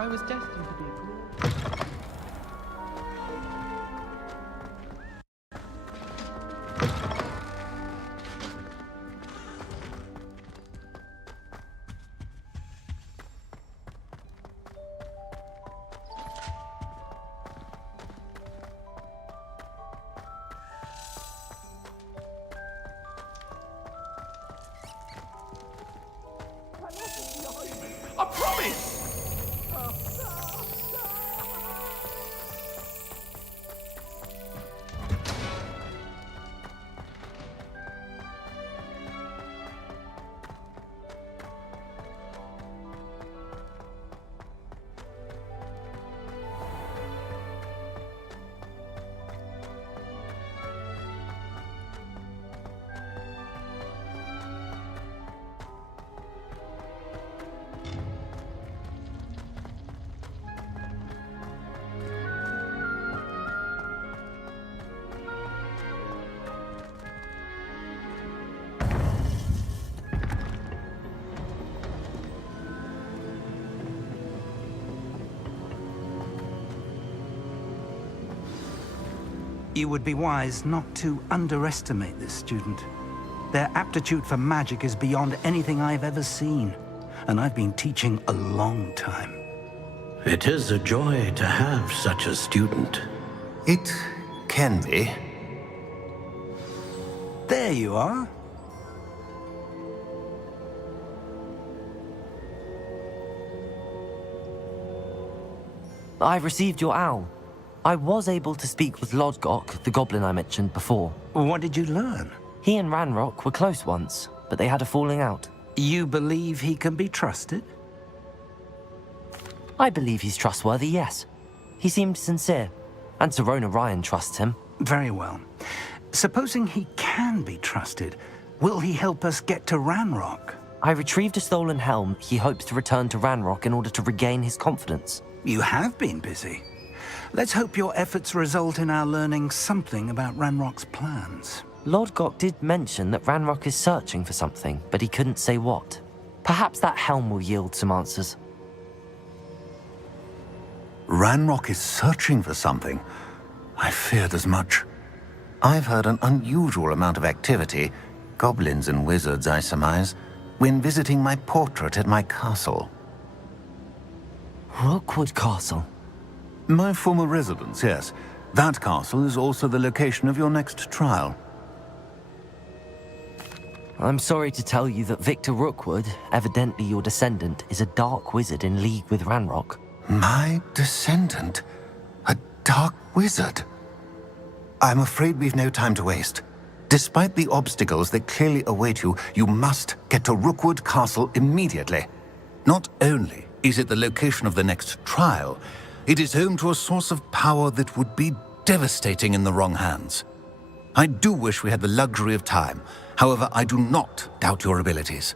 I was destined to be a fool. promise! You would be wise not to underestimate this student. Their aptitude for magic is beyond anything I've ever seen, and I've been teaching a long time. It is a joy to have such a student. It can be. There you are. I received your owl. I was able to speak with Lodgok, the goblin I mentioned before. What did you learn? He and Ranrock were close once, but they had a falling out. You believe he can be trusted? I believe he's trustworthy, yes. He seemed sincere, and Serona Ryan trusts him. Very well. Supposing he can be trusted, will he help us get to Ranrock? I retrieved a stolen helm he hopes to return to Ranrock in order to regain his confidence. You have been busy. Let's hope your efforts result in our learning something about Ranrock's plans. Lodgok did mention that Ranrock is searching for something, but he couldn't say what. Perhaps that helm will yield some answers. Ranrock is searching for something. I feared as much. I've heard an unusual amount of activity, goblins and wizards, I surmise, when visiting my portrait at my castle. Rookwood Castle. My former residence, yes. That castle is also the location of your next trial. I'm sorry to tell you that Victor Rookwood, evidently your descendant, is a dark wizard in league with Ranrock. My descendant? A dark wizard? I'm afraid we've no time to waste. Despite the obstacles that clearly await you, you must get to Rookwood Castle immediately. Not only is it the location of the next trial, it is home to a source of power that would be devastating in the wrong hands. I do wish we had the luxury of time. However, I do not doubt your abilities.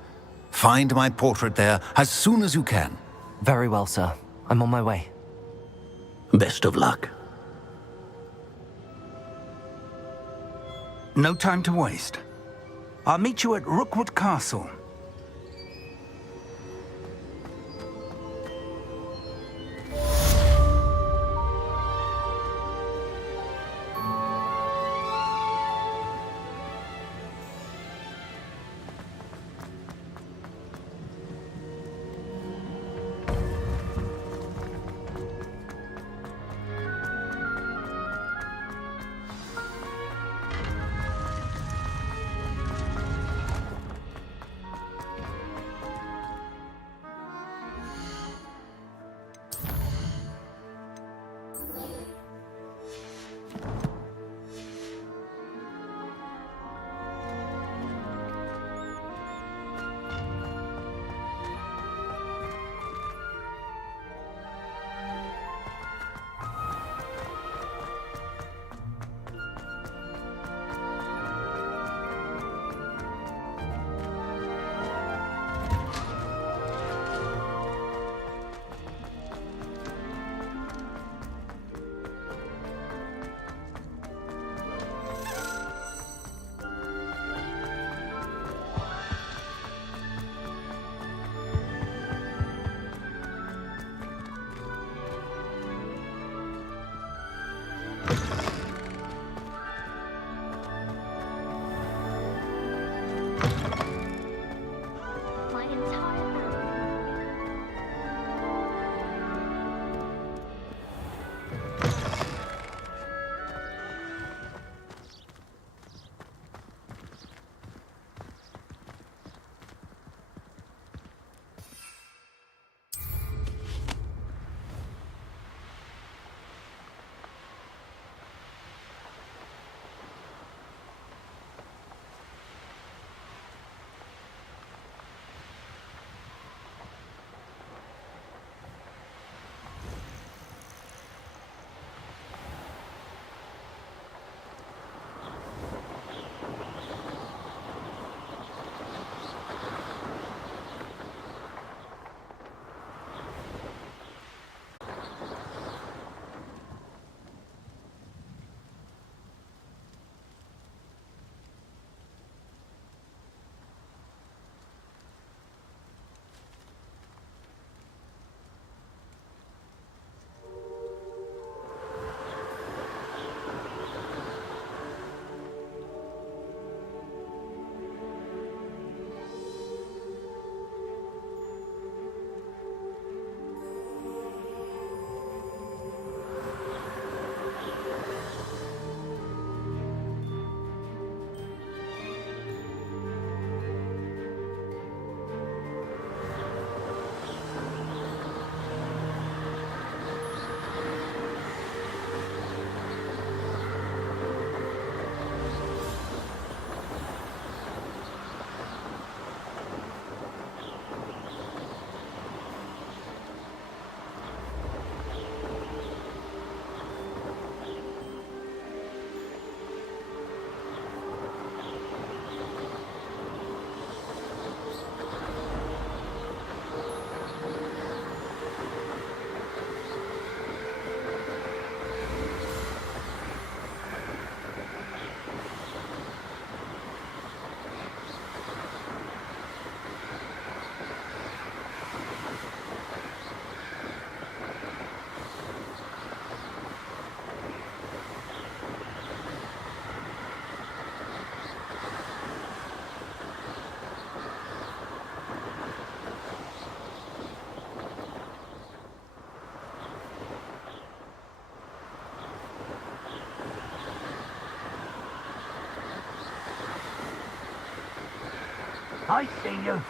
Find my portrait there as soon as you can. Very well, sir. I'm on my way. Best of luck. No time to waste. I'll meet you at Rookwood Castle. I see you.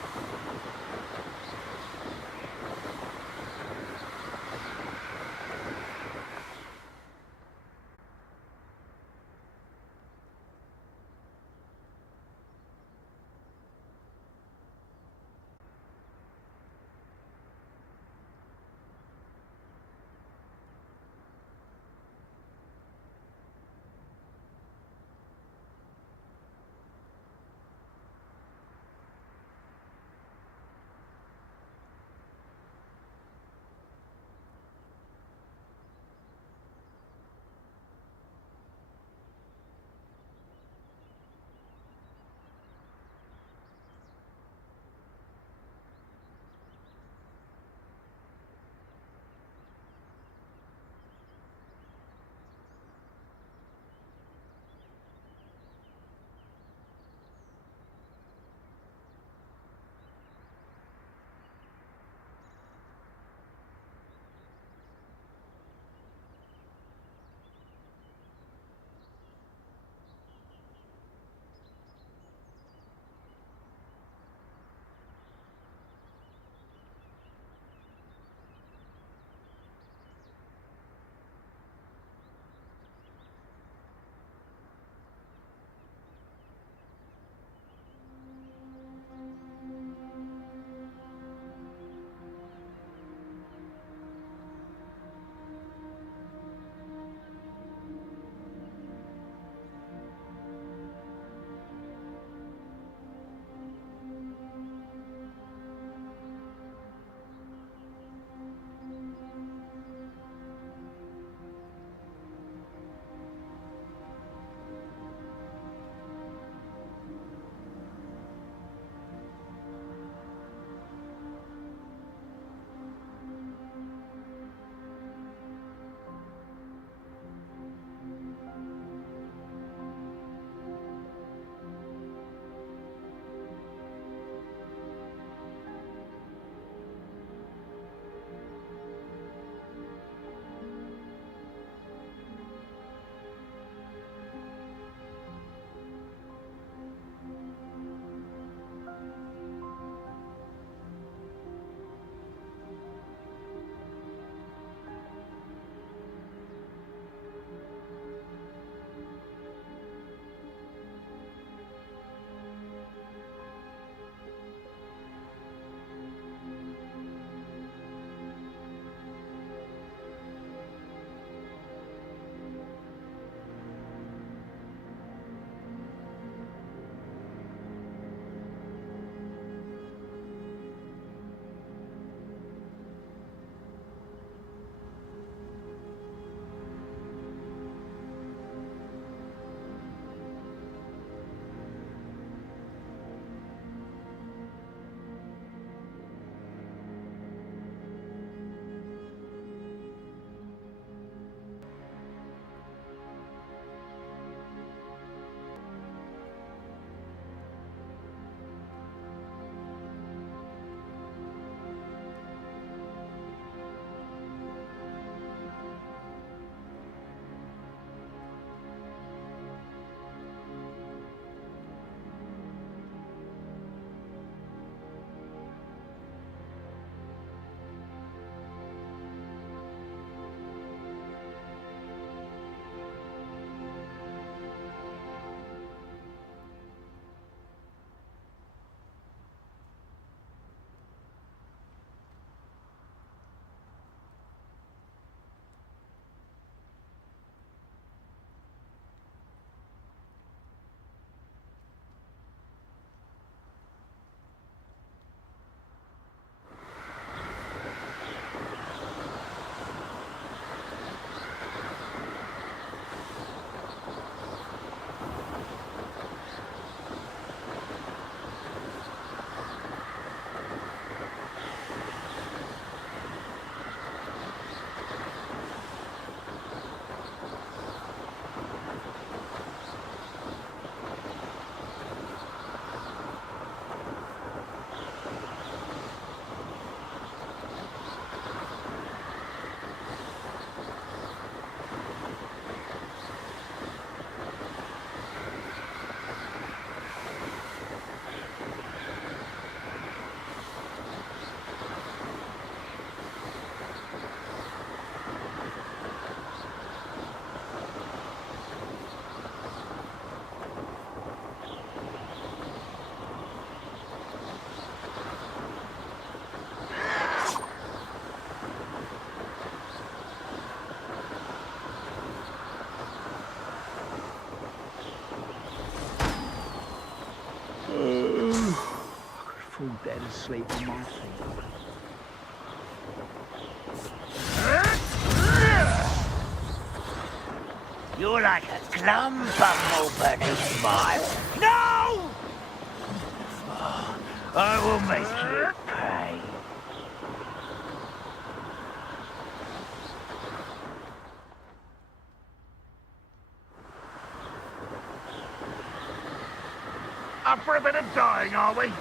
You'd better sleep on my seat. You're like a clump of more beneath my... No! I will make you pay. Up for a bit of dying, are we?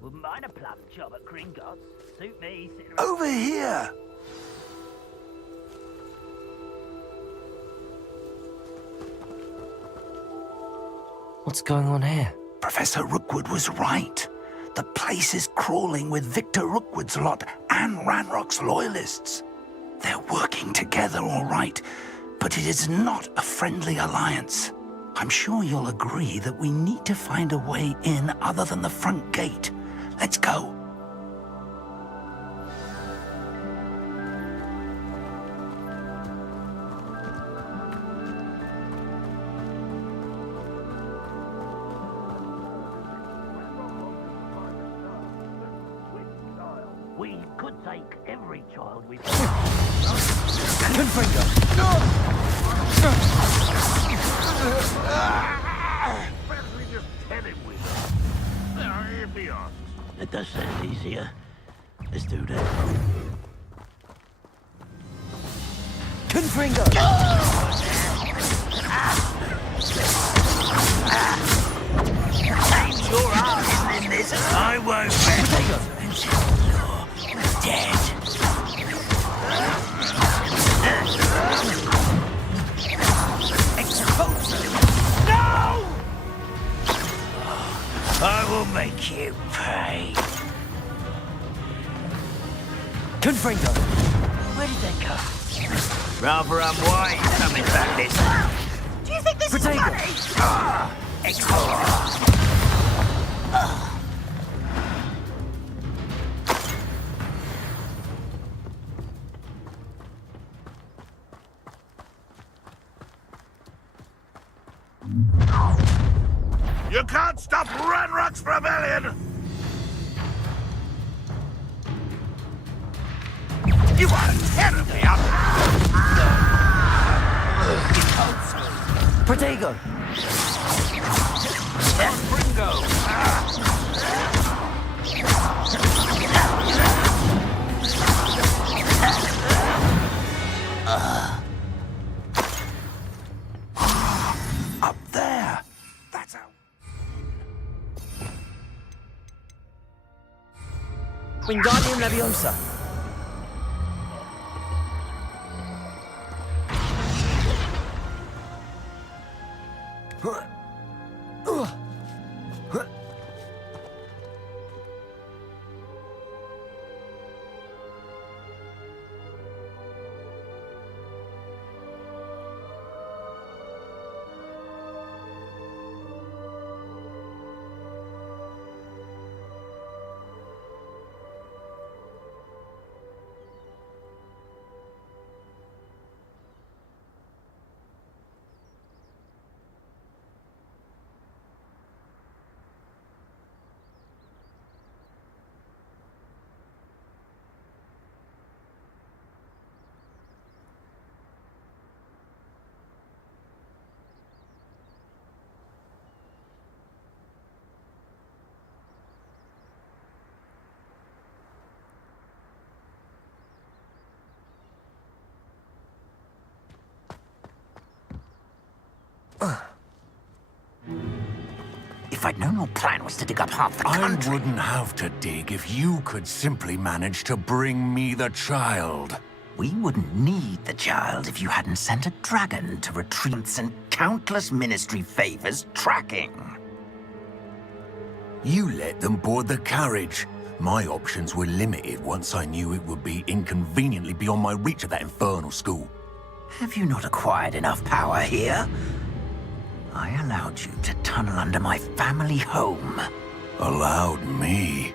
Wouldn't mind a plum job at Gringotts. Suit me, sitting around... Over here! What's going on here? Professor Rookwood was right. The place is crawling with Victor Rookwood's lot and Ranrock's loyalists. They're working together, all right, but it is not a friendly alliance. I'm sure you'll agree that we need to find a way in other than the front gate. Let's go. We could take every child we've Perhaps we just tell him we know. If he asks. It does sound easier. Let's do that. Confringo! Ain't your arse in this. I won't bet. You're dead. No! I will make you pay. Confringo! Where did they go? Rather unwise coming back this. Do you think this is Protego. funny? Excellent. You can't stop Ranrock's rebellion! You are terribly up! Protego! Gringo! Up there. That's how... Wingardium Leviosa! If I'd known your plan was to dig up half the I country... wouldn't have to dig if you could simply manage to bring me the child. We wouldn't need the child if you hadn't sent a dragon to retreats and countless ministry favors tracking. You let them board the carriage. My options were limited once I knew it would be inconveniently beyond my reach at that infernal school. Have you not acquired enough power here? I allowed you to tunnel under my family home. Allowed me?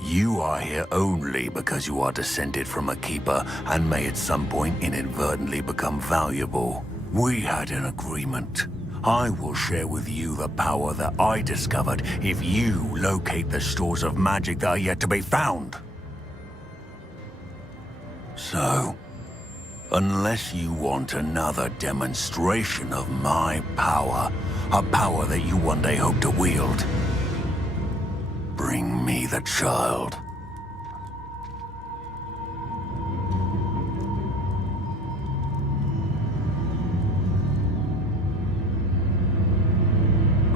You are here only because you are descended from a keeper and may at some point inadvertently become valuable. We had an agreement. I will share with you the power that I discovered if you locate the stores of magic that are yet to be found. So, unless you want another demonstration of my power, a power that you one day hope to wield, bring me the child.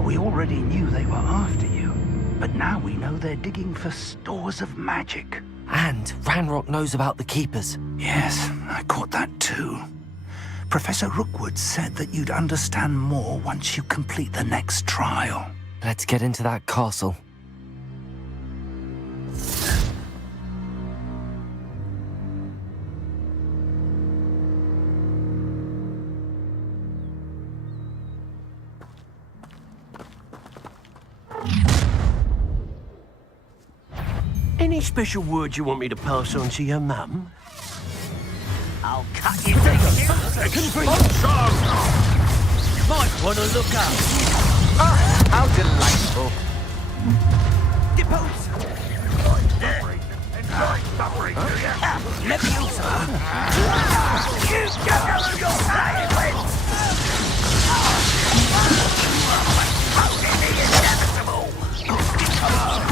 We already knew they were after you, but now we know they're digging for stores of magic. And Ranrock knows about the Keepers. Yes, I caught that too. Professor Rookwood said that you'd understand more once you complete the next trial. Let's get into that castle. Any special words you want me to pass on to your mum? I'll cut you. Might want to look up. How delightful. Depose. Let me use her. You don't know who you're playing with. Holding the inevitable.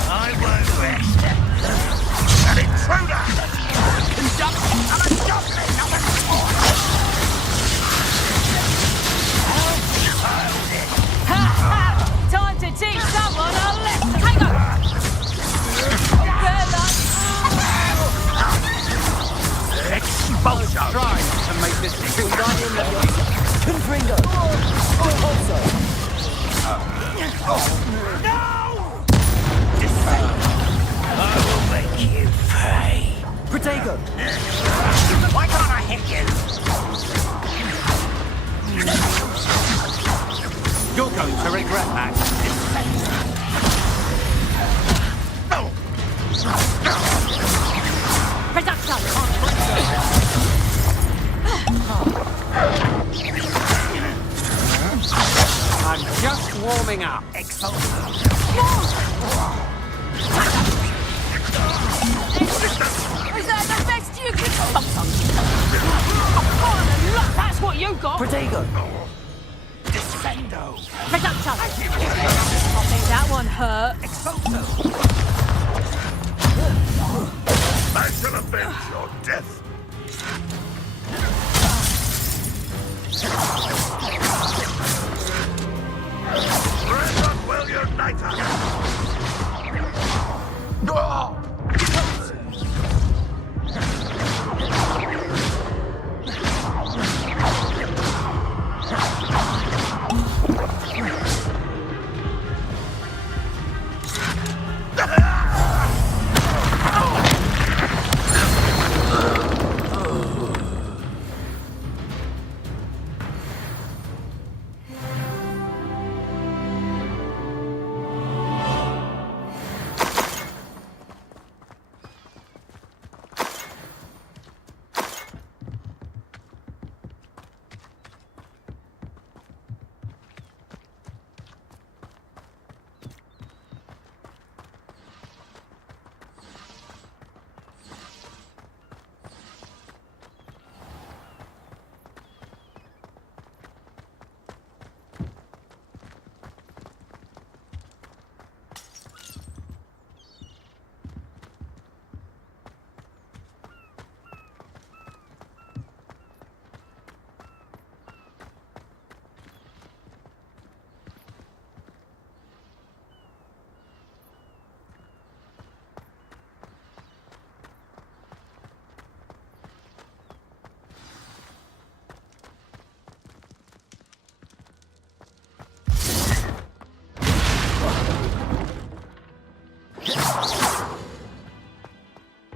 I won't rest. An intruder. Conducting an adjustment, not a sport. Time to teach someone a lesson. Hang on. Good luck. Expulsion. Try to make this Confringo! I will make you pay. Protego! Why can't I hit you? You're going to regret that. Production. I'm just warming up. Is that the best you can do? Look, that's what you got. Protego! Descendo. Production. I think that one hurt. I shall avenge your death. Ranrock will unite us.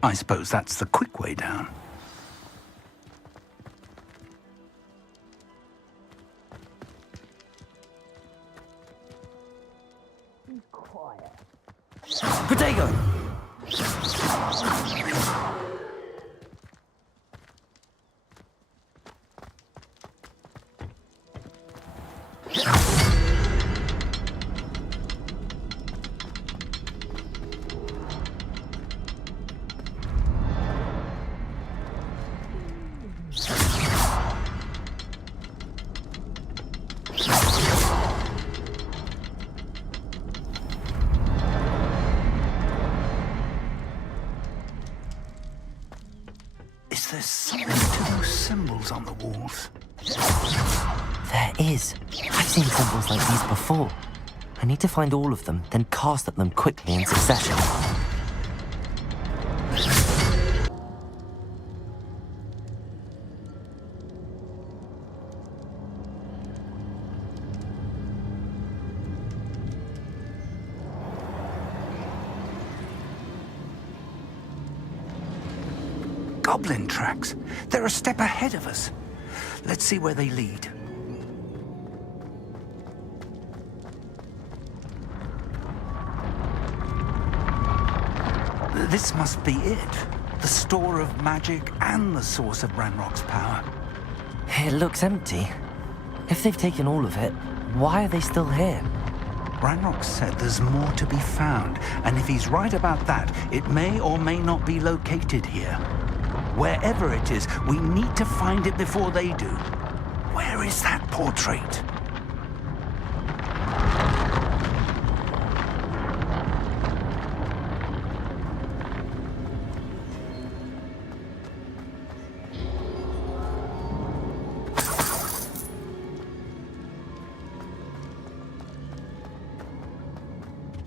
I suppose that's the quick way down. Protego! Is there something to those symbols on the walls? There is. I've seen symbols like these before. I need to find all of them, then cast at them quickly in succession. Goblin tracks. They're a step ahead of us. Let's see where they lead. This must be it. The store of magic and the source of Ranrock's power. It looks empty. If they've taken all of it, why are they still here? Ranrock said there's more to be found, and if he's right about that, it may or may not be located here. Wherever it is, we need to find it before they do. Where is that portrait?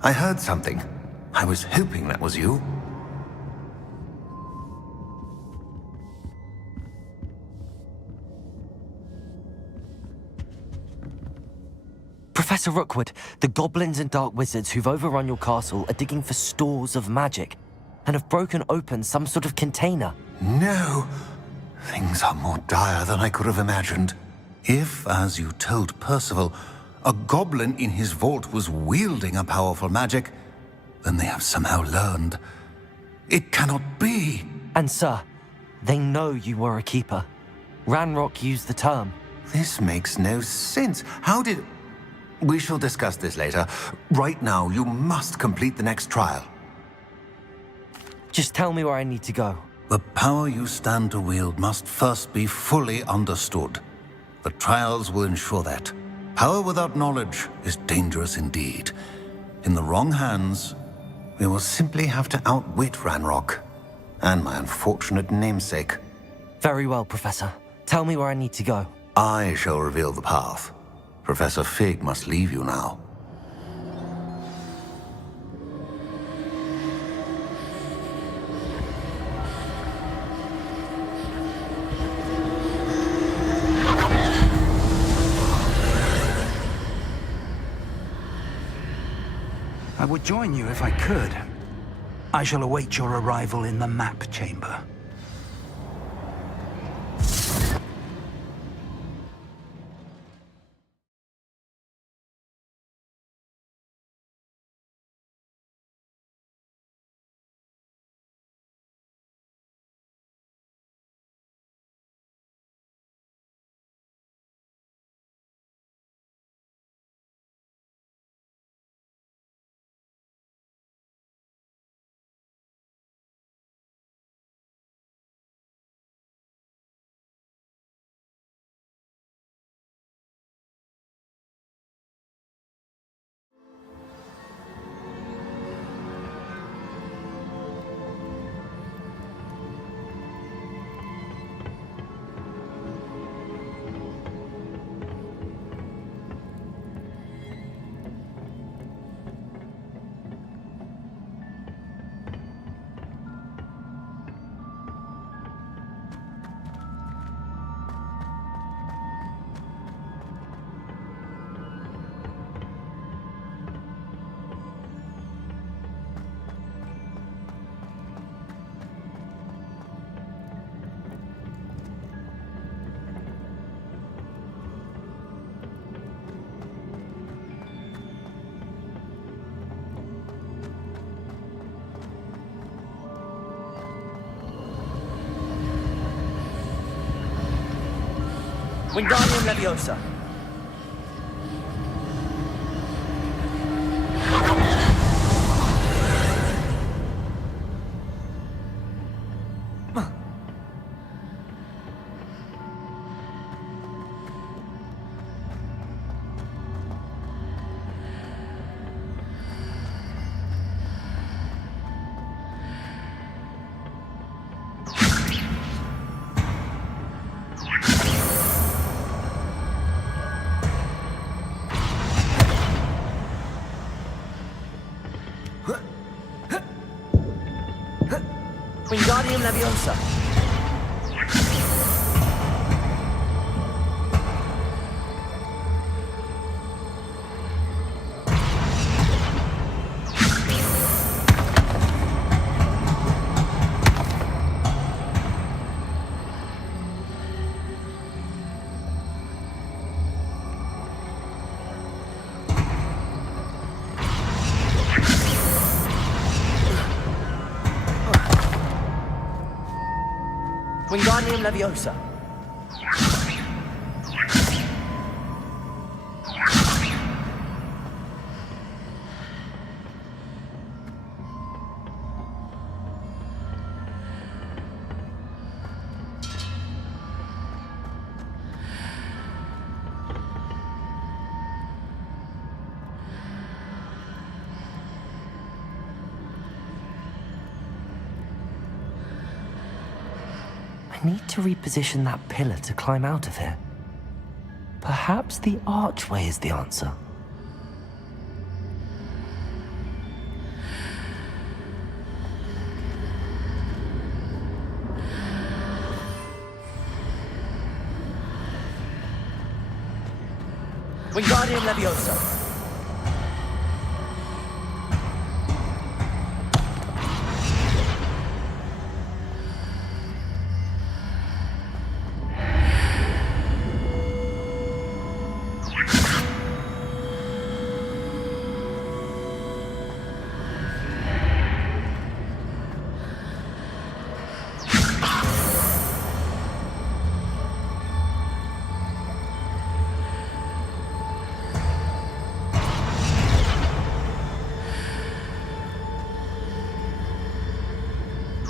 I heard something. I was hoping that was you. Professor Rookwood, the goblins and dark wizards who've overrun your castle are digging for stores of magic and have broken open some sort of container. No! Things are more dire than I could have imagined. If, as you told Percival, a goblin in his vault was wielding a powerful magic, then they have somehow learned. It cannot be! And sir, they know you were a keeper. Ranrock used the term. This makes no sense. How did... We shall discuss this later. Right now, you must complete the next trial. Just tell me where I need to go. The power you stand to wield must first be fully understood. The trials will ensure that. Power without knowledge is dangerous indeed. In the wrong hands, We will simply have to outwit Ranrock and my unfortunate namesake. Very well, Professor. Tell me where I need to go. I shall reveal the path. Professor Fig must leave you now. I would join you if I could. I shall await your arrival in the map chamber. Wingardium Leviosa. Wingardium Leviosa. Wingardium Leviosa. I need to reposition that pillar to climb out of here. Perhaps the archway is the answer. Wingardium Leviosa.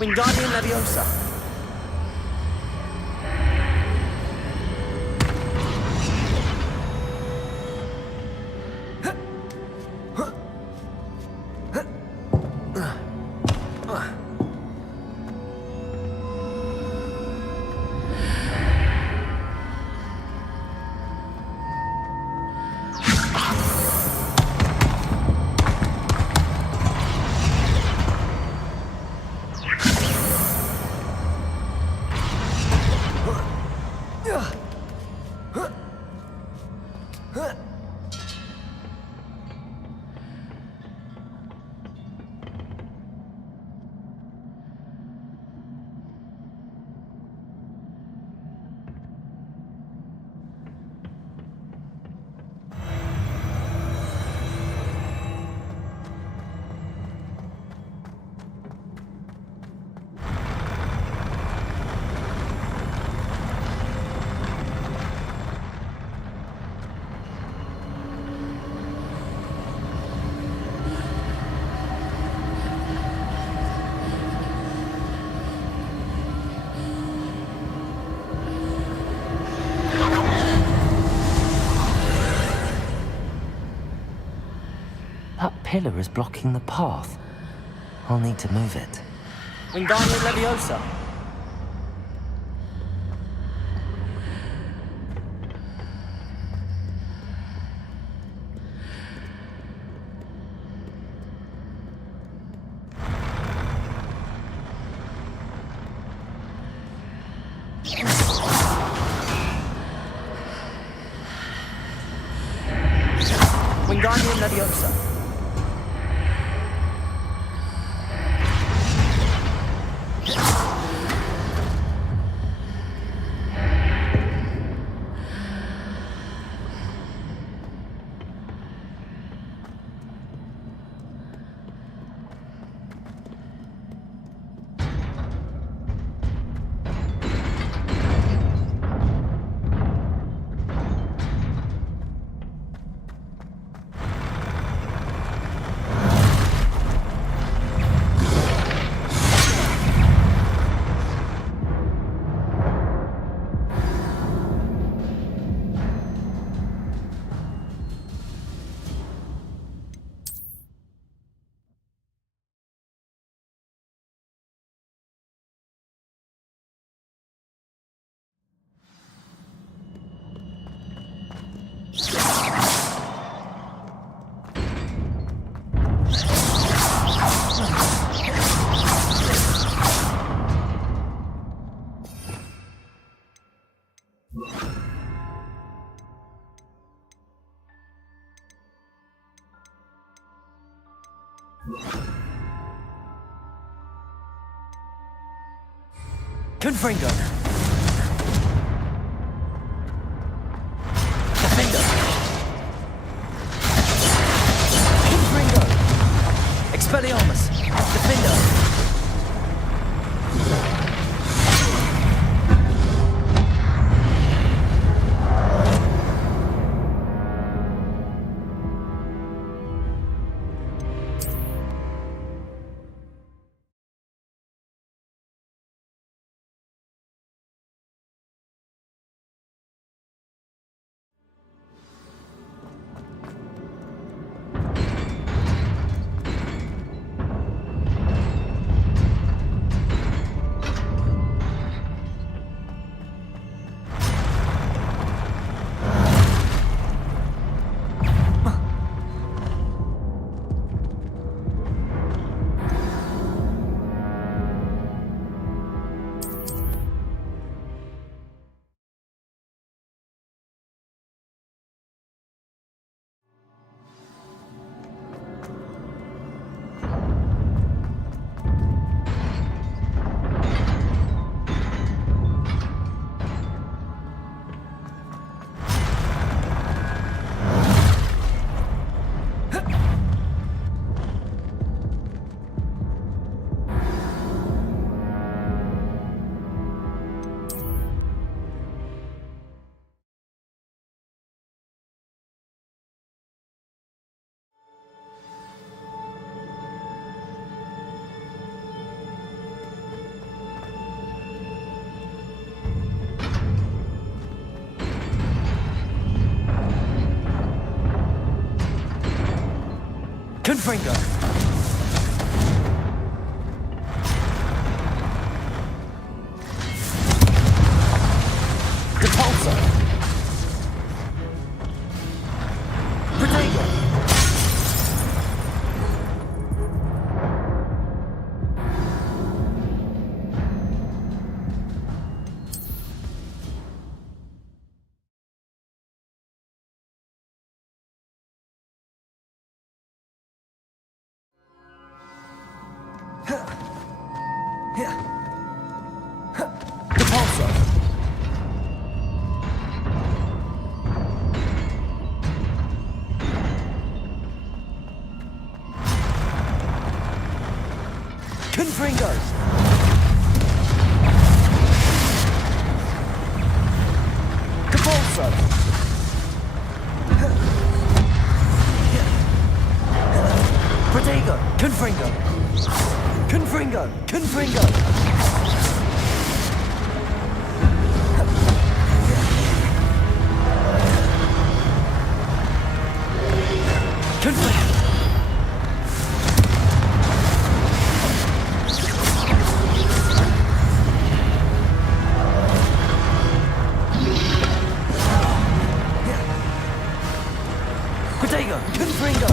Wingardium Leviosa. That pillar is blocking the path. I'll need to move it. Wingardium Leviosa. Wingardium Leviosa. Confringo. Defender. Confringo. Expelliarmus. Defender. Confringo. Repulsor. Protego. Repulsor. Confringo. Repulsor. Protego. Confringo. Confringo. Confringo. Confringo. Protego. Confringo.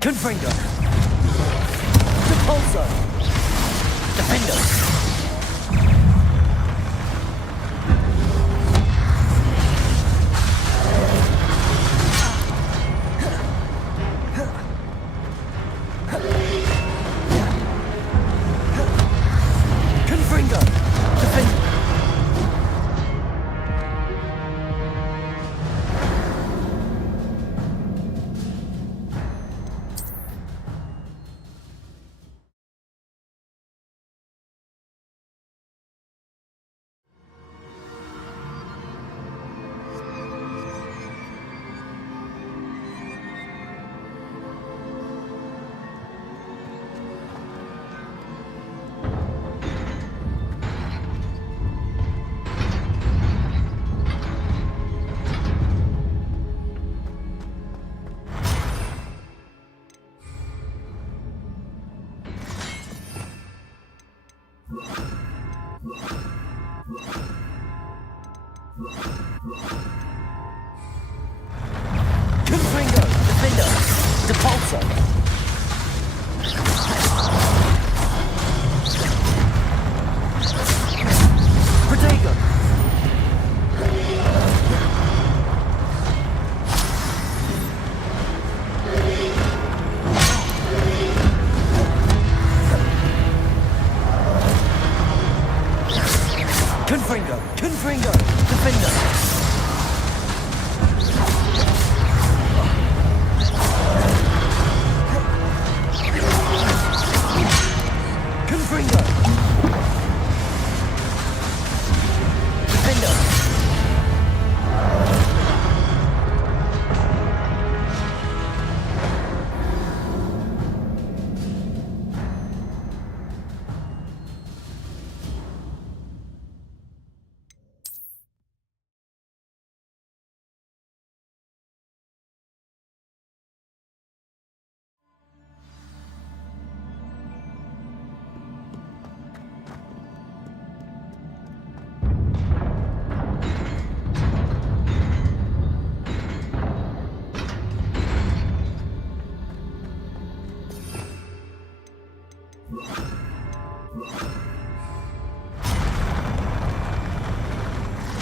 Confringo. Repulsor. Defender. Repulsor. Protego. Confringo. Confringo. Defender. Confringo. Defender.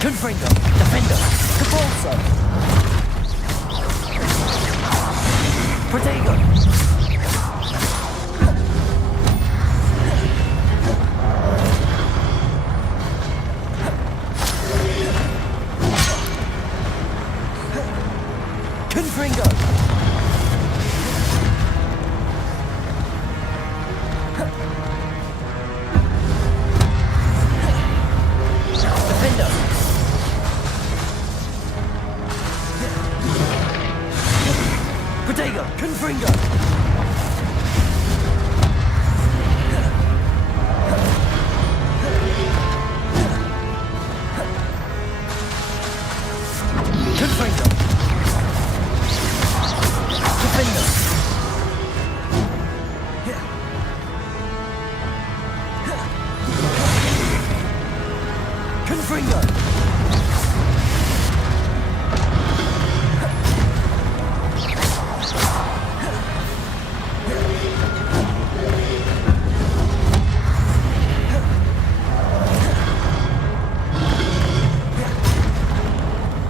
Confringo. Defender. Repulsor. Protego. Confringo. Defender. Protego. Confringo. Confringo. Defender. Confringo.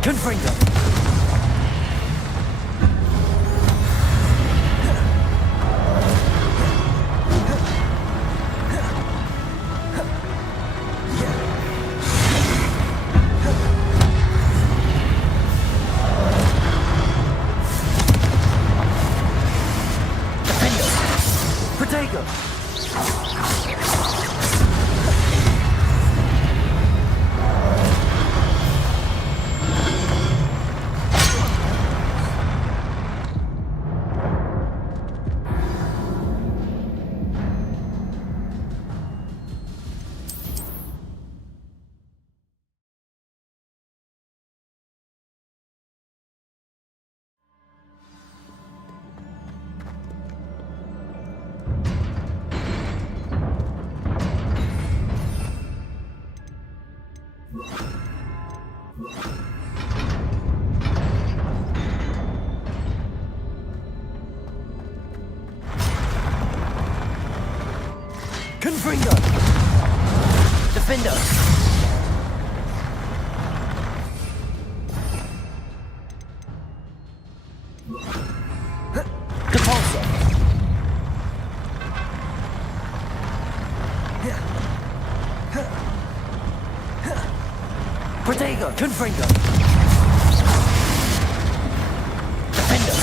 Confringo. Defender. Protego. Confringo. Defender. Repulsor. Protego. Confringo. Defender.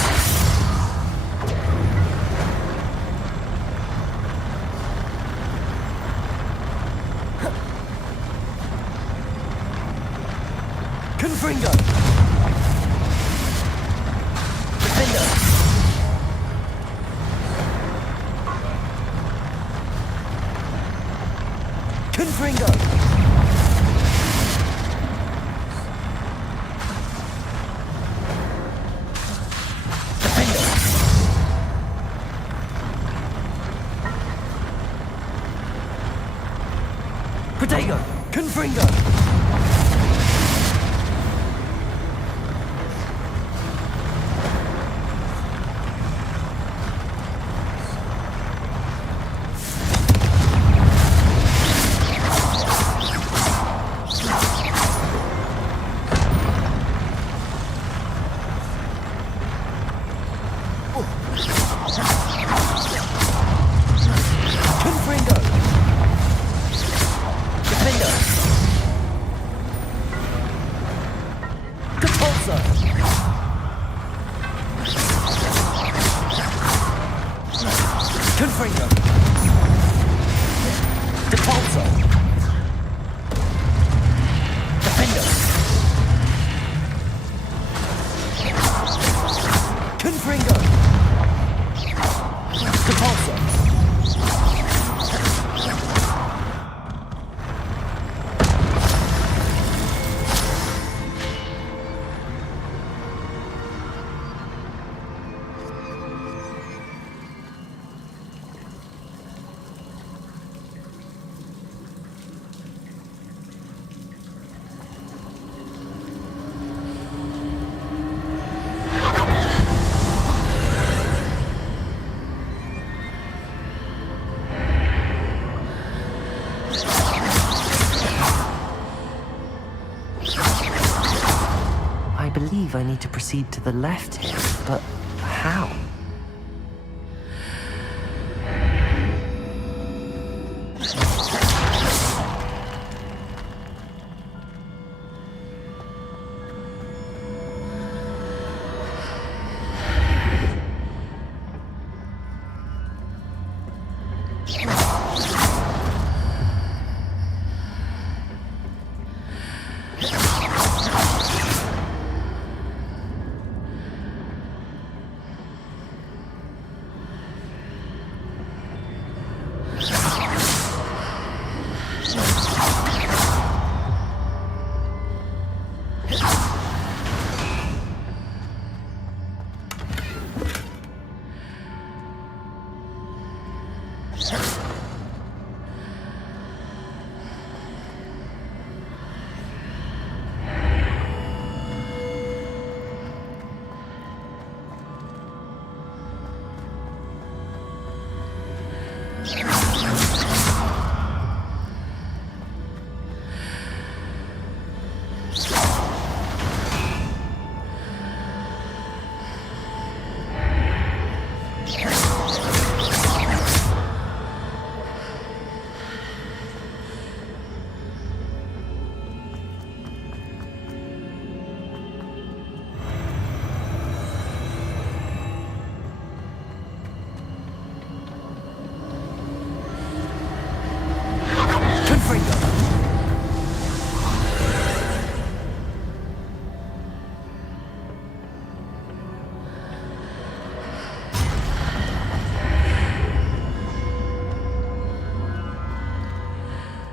Confringo. Defender. Confringo. Defender. Protego. Confringo. Confringo. Depulso. Defender. Confringo. Depulso. I believe I need to proceed to the left here, but how?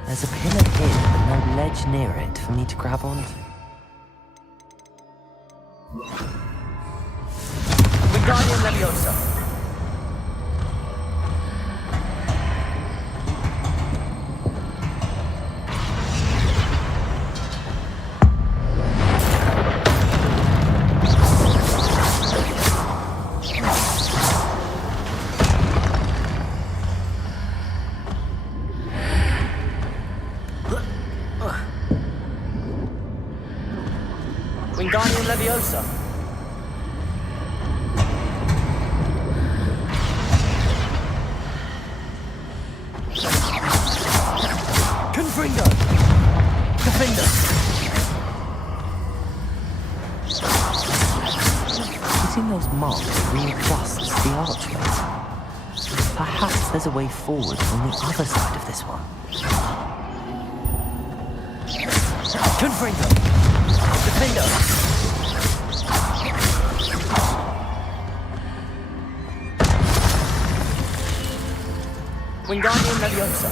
There's a pillar here, but no ledge near it for me to grab onto. Wingardium Leviosa. Wingardium Leviosa. Confringo. Defender. Using those marks readjusts the archways. Perhaps there's a way forward from the other side of this one. Confringo. Defender. Wingardium Leviosa.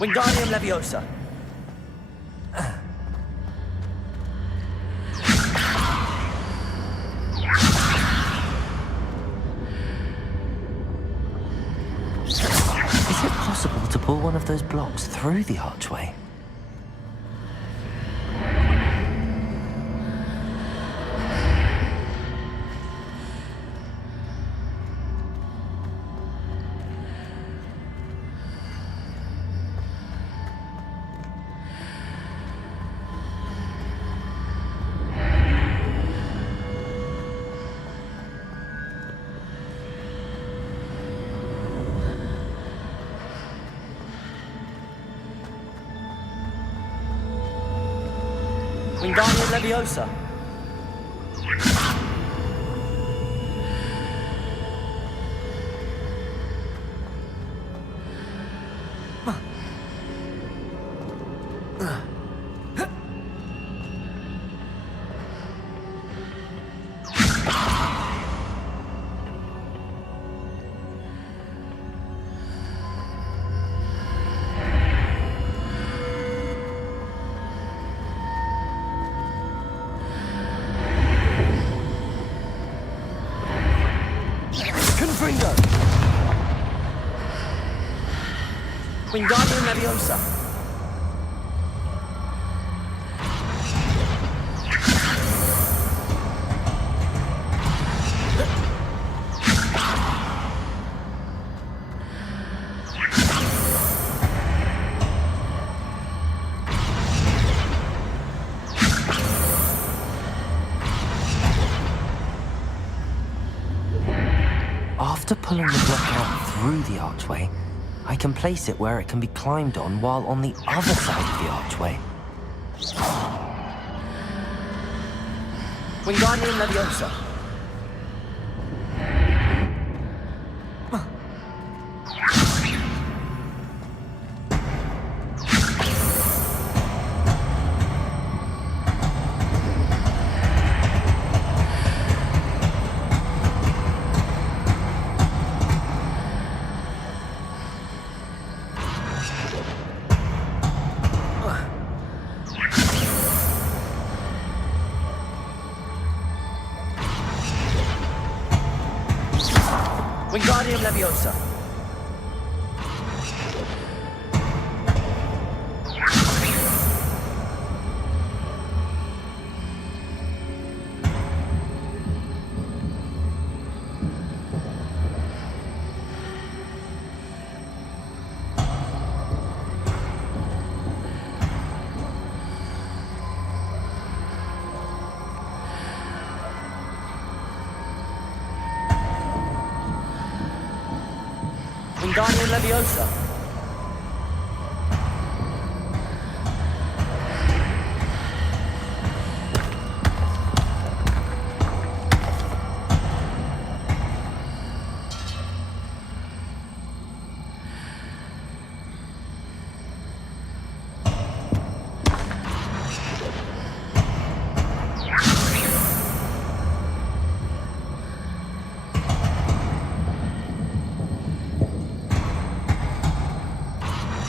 Wingardium Leviosa. Is it possible to pull one of those blocks through the archway? Wingardium Leviosa. Confringo! Wingardium Leviosa. After pulling the block out through the archway, I can place it where it can be climbed on while on the other side of the archway. Wingardium Leviosa. Wingardium Leviosa. Wingardium Leviosa.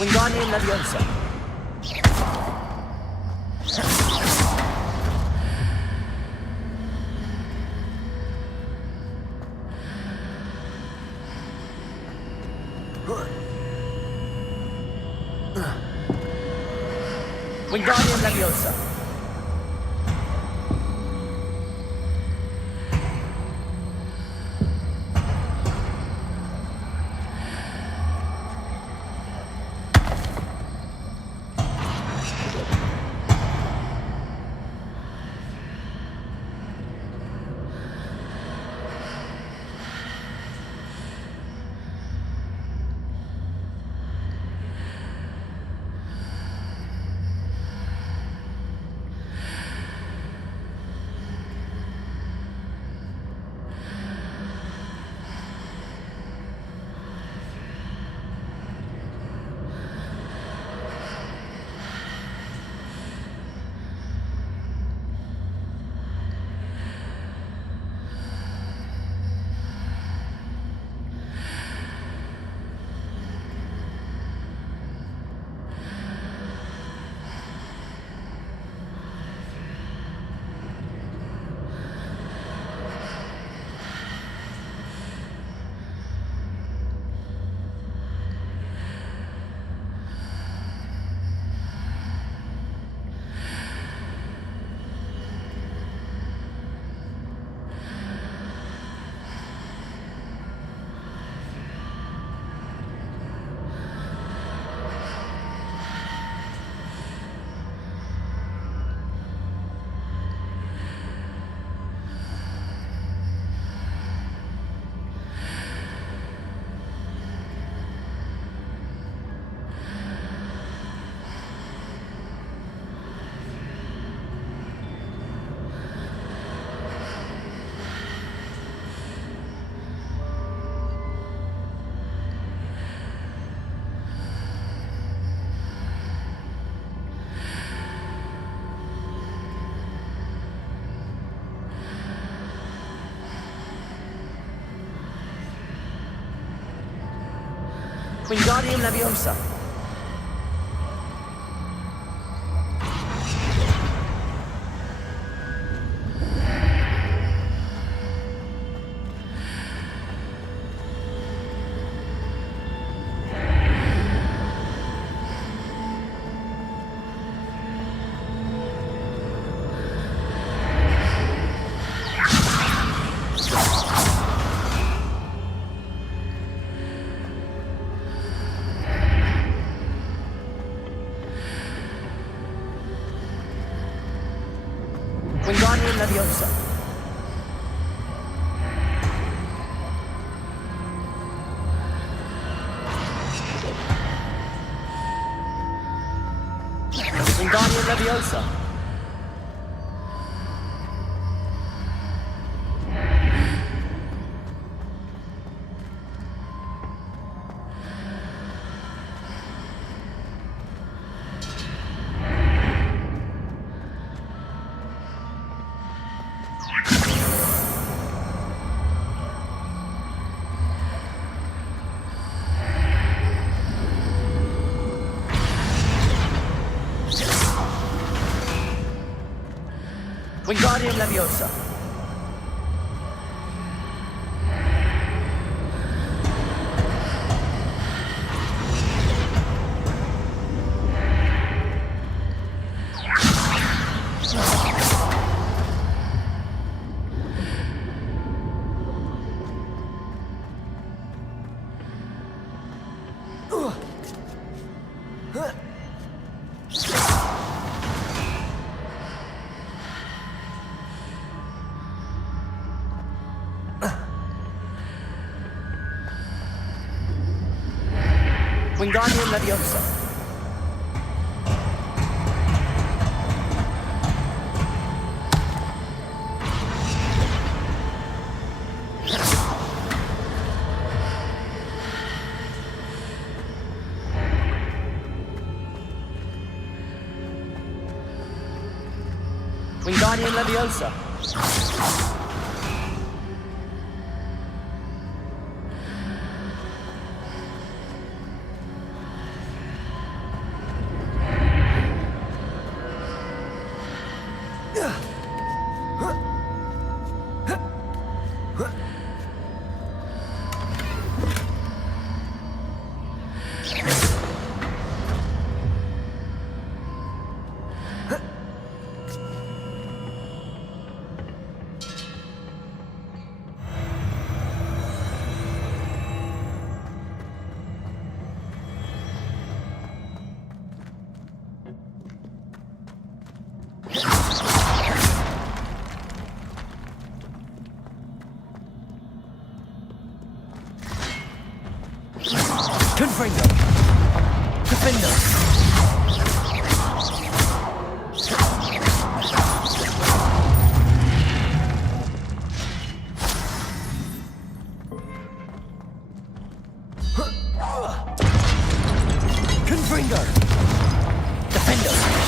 Wingardium Leviosa. Wingardium Leviosa. Wingardium Leviosa. Wingardium Leviosa. Wingardium Leviosa. Wingardium Leviosa. Wingardium Leviosa. Wingardium Leviosa. Confringo. Defender. Confringo. Defender.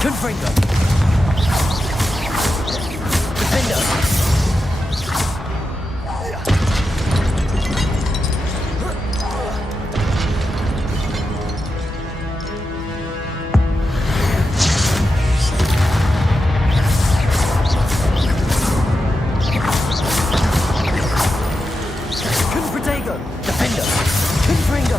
Confringo. Defender. Defender! Confringo!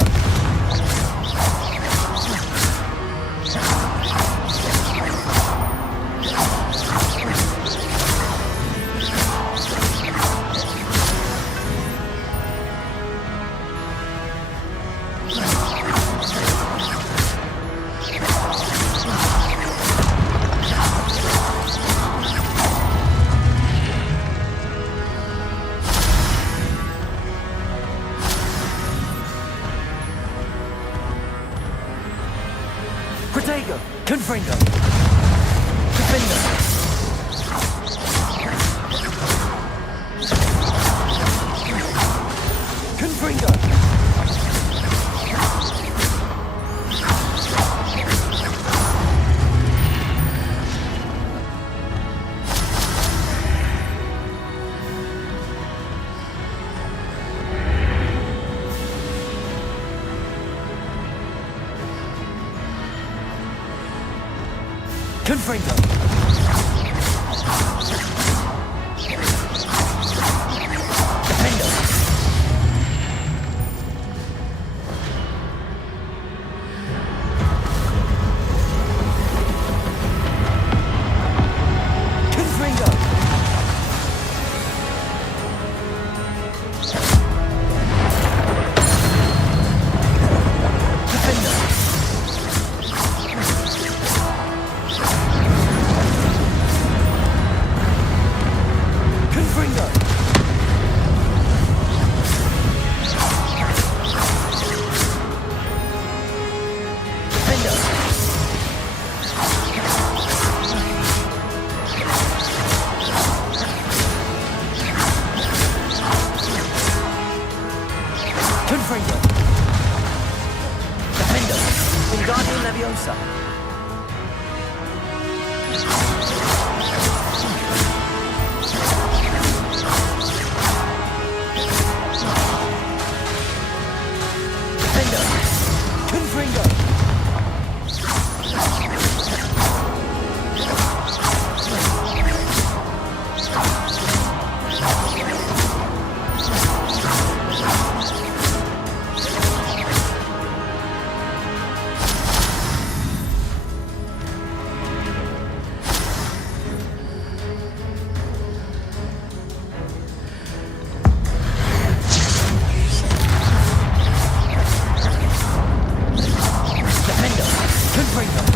Protego! Confringo! Defender! Confringo! Confringo! Defender! Confringo! Defender! Confringo! Defender! Confringo! Defender! Wingardium Leviosa! Defender! Confringo! Defender! Confringo!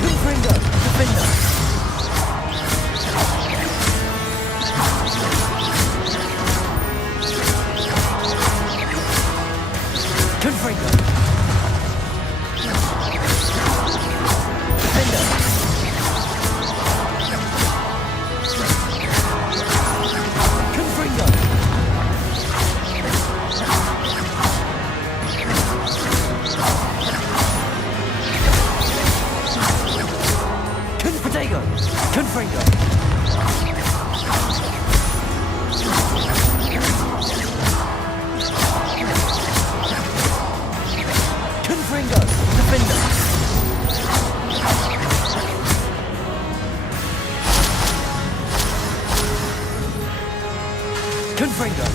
Confringo! Defender! Confringo! Defender! Confringo! Protego! Confringo! Confringo! Defender! Confringo!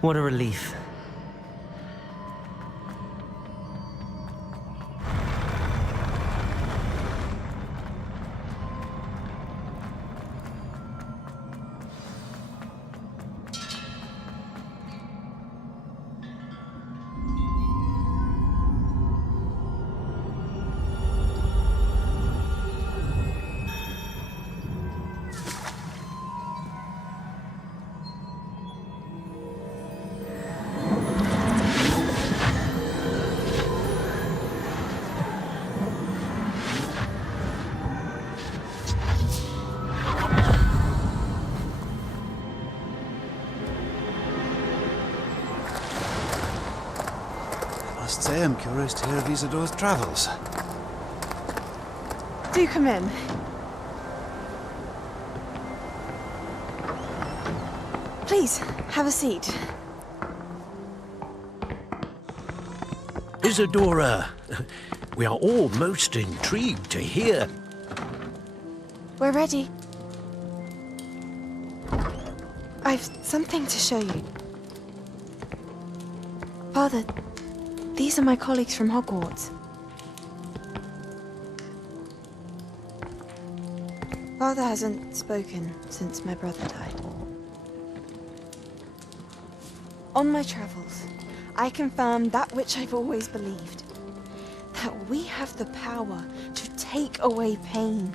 What a relief. say I'm curious to hear of Isidore's travels. Do come in. Please, have a seat. Isadora, we are all most intrigued to hear. We're ready. I've something to show you. Father, these are my colleagues from Hogwarts. Father hasn't spoken since my brother died. On my travels, I confirmed that which I've always believed. That we have the power to take away pain.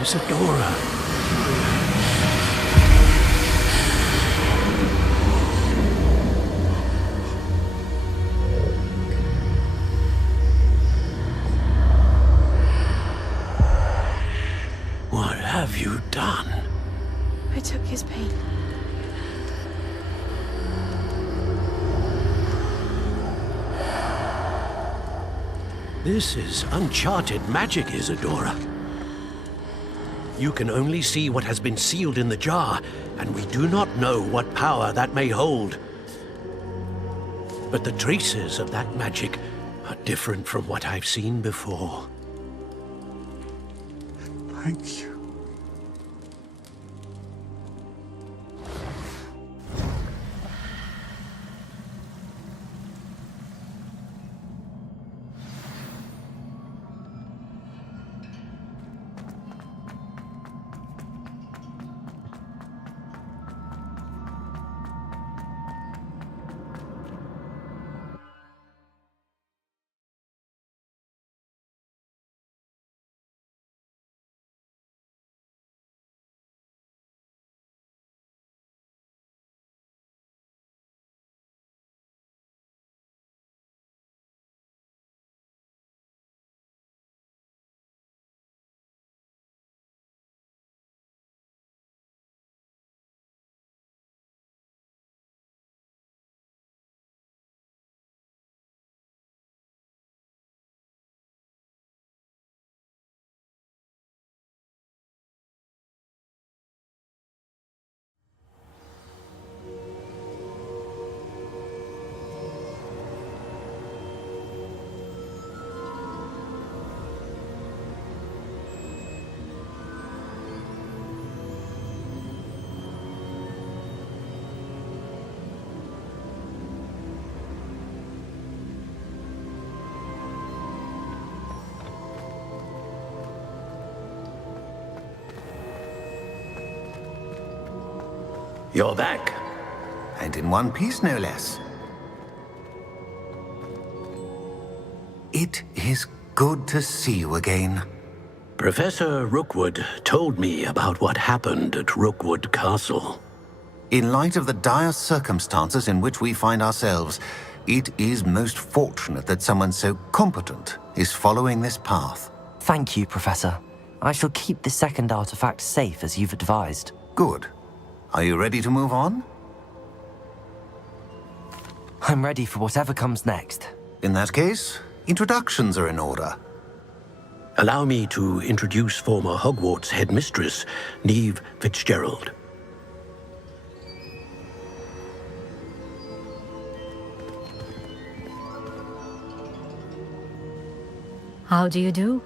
Isadora. What have you done? I took his pain. This is uncharted magic, Isadora. You can only see what has been sealed in the jar, and we do not know what power that may hold. But the traces of that magic are different from what I've seen before. Thank you. You're back. And in one piece, no less. It is good to see you again. Professor Rookwood told me about what happened at Rookwood Castle. In light of the dire circumstances in which we find ourselves, it is most fortunate that someone so competent is following this path. Thank you, Professor. I shall keep the second artifact safe as you've advised. Good. Are you ready to move on? I'm ready for whatever comes next. In that case, introductions are in order. Allow me to introduce former Hogwarts headmistress, Neve Fitzgerald. How do you do?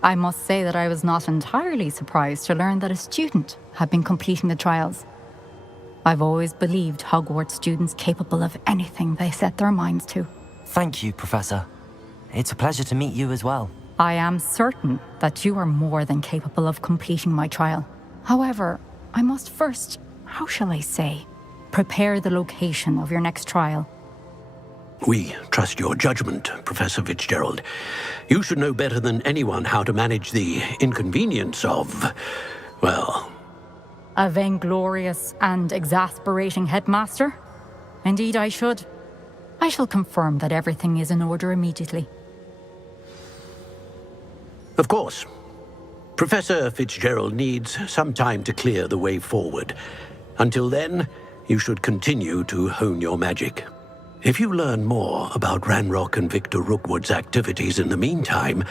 I must say that I was not entirely surprised to learn that a student had been completing the trials. I've always believed Hogwarts students capable of anything they set their minds to. Thank you, Professor. It's a pleasure to meet you as well. I am certain that you are more than capable of completing my trial. However, I must first, how shall I say, prepare the location of your next trial. We trust your judgment, Professor Fitzgerald. You should know better than anyone how to manage the inconvenience of, well... A vainglorious and exasperating headmaster? Indeed I should. I shall confirm that everything is in order immediately. Of course. Professor Fitzgerald needs some time to clear the way forward. Until then, you should continue to hone your magic. If you learn more about Ranrock and Victor Rookwood's activities in the meantime,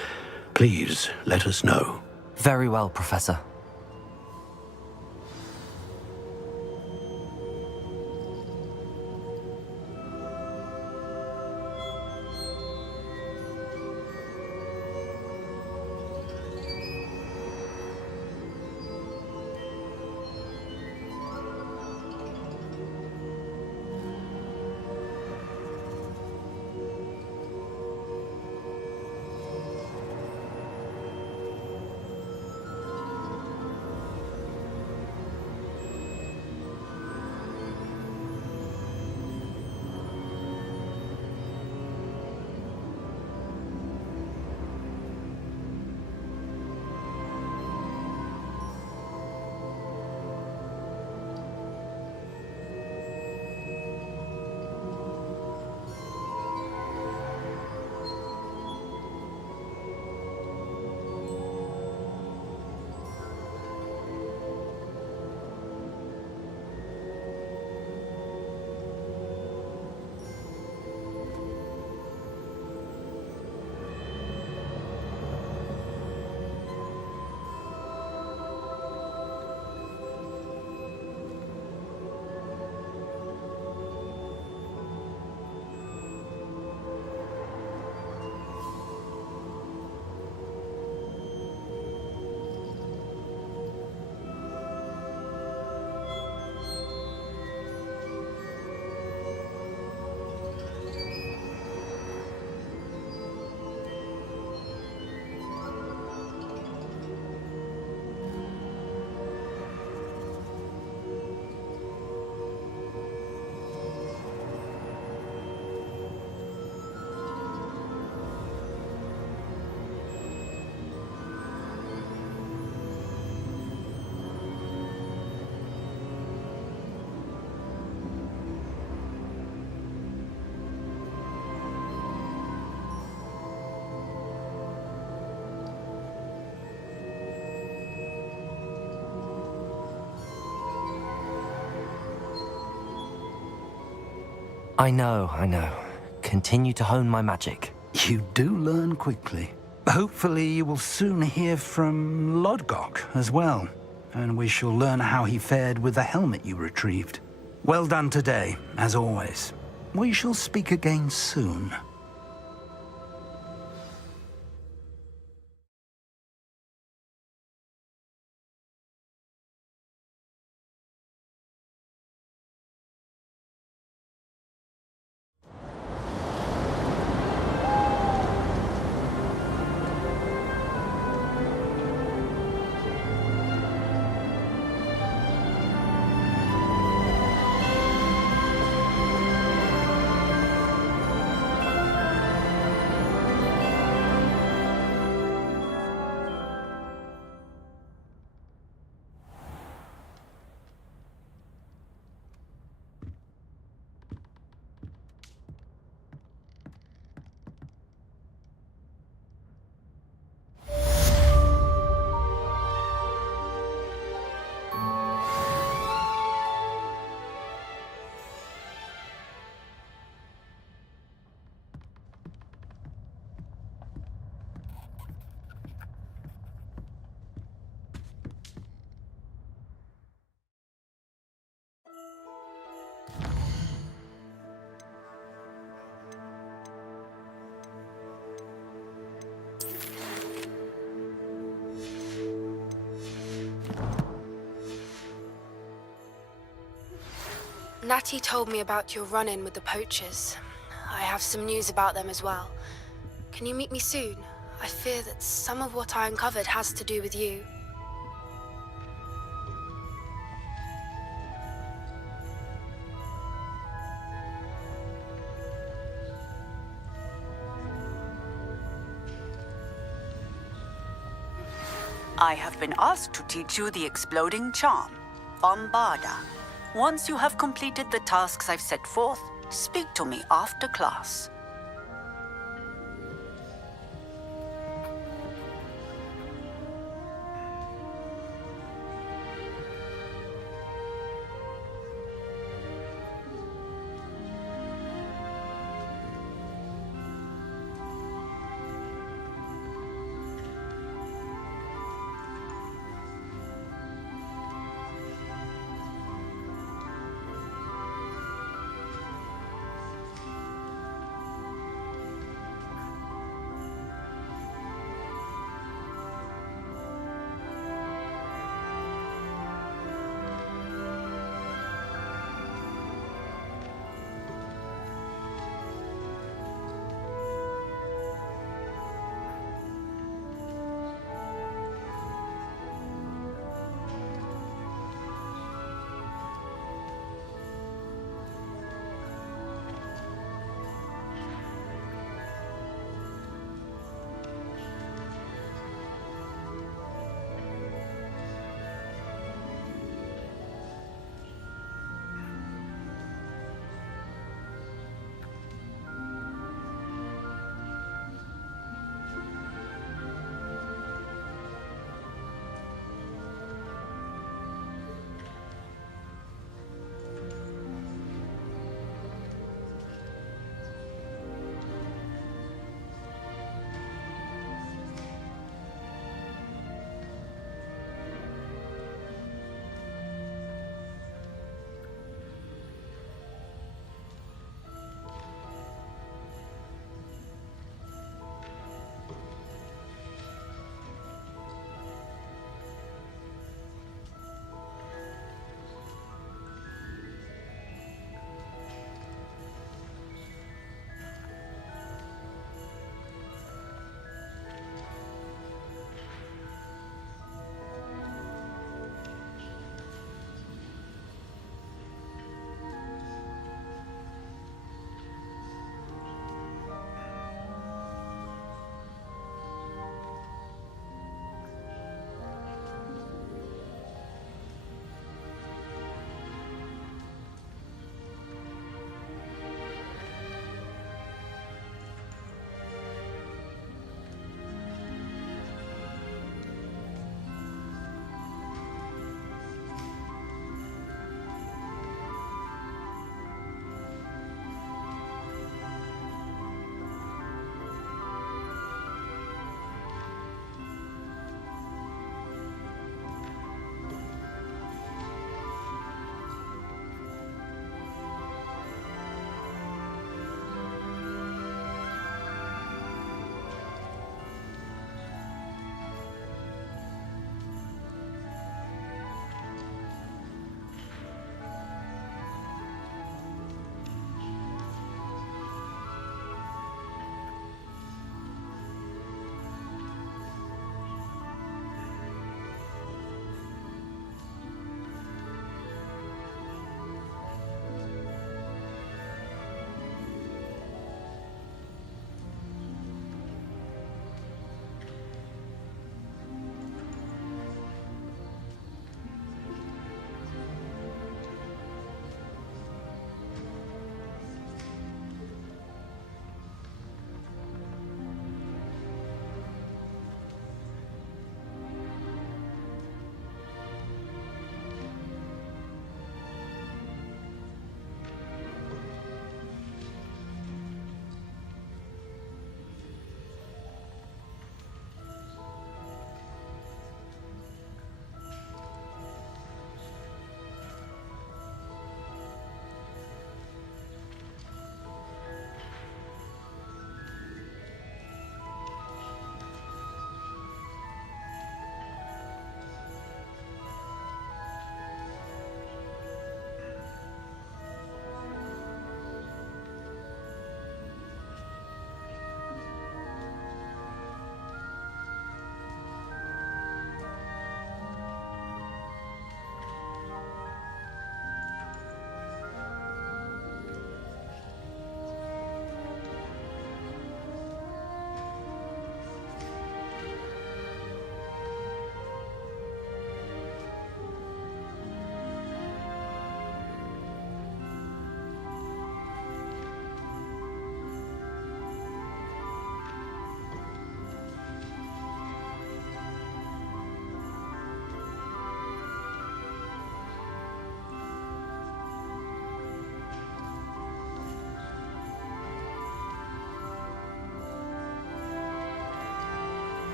please let us know. Very well, Professor. I know. Continue to hone my magic. You do learn quickly. Hopefully you will soon hear from Lodgok as well, and we shall learn how he fared with the helmet you retrieved. Well done today, as always. We shall speak again soon. Natty told me about your run-in with the poachers. I have some news about them as well. Can you meet me soon? I fear that some of what I uncovered has to do with you. I have been asked to teach you the exploding charm, Bombarda. Once you have completed the tasks I've set forth, speak to me after class.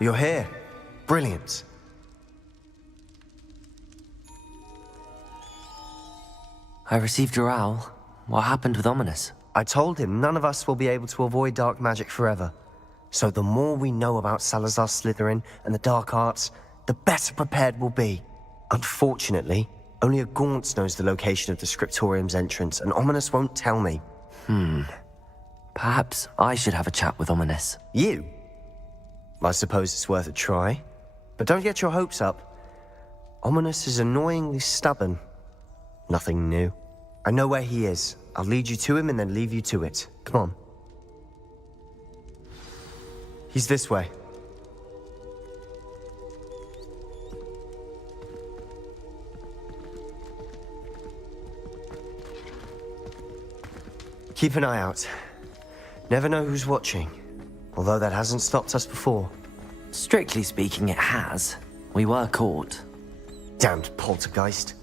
You're here. Brilliant. I received your owl. What happened with Ominous? I told him none of us will be able to avoid dark magic forever. So the more we know about Salazar Slytherin and the dark arts, the better prepared we'll be. Unfortunately, only a Gaunt knows the location of the Scriptorium's entrance, and Ominous won't tell me. Perhaps I should have a chat with Ominous. You? I suppose it's worth a try. But don't get your hopes up. Ominous is annoyingly stubborn. Nothing new. I know where he is. I'll lead you to him and then leave you to it. Come on. He's this way. Keep an eye out. Never know who's watching. Although that hasn't stopped us before. Strictly speaking, it has. We were caught. Damned poltergeist.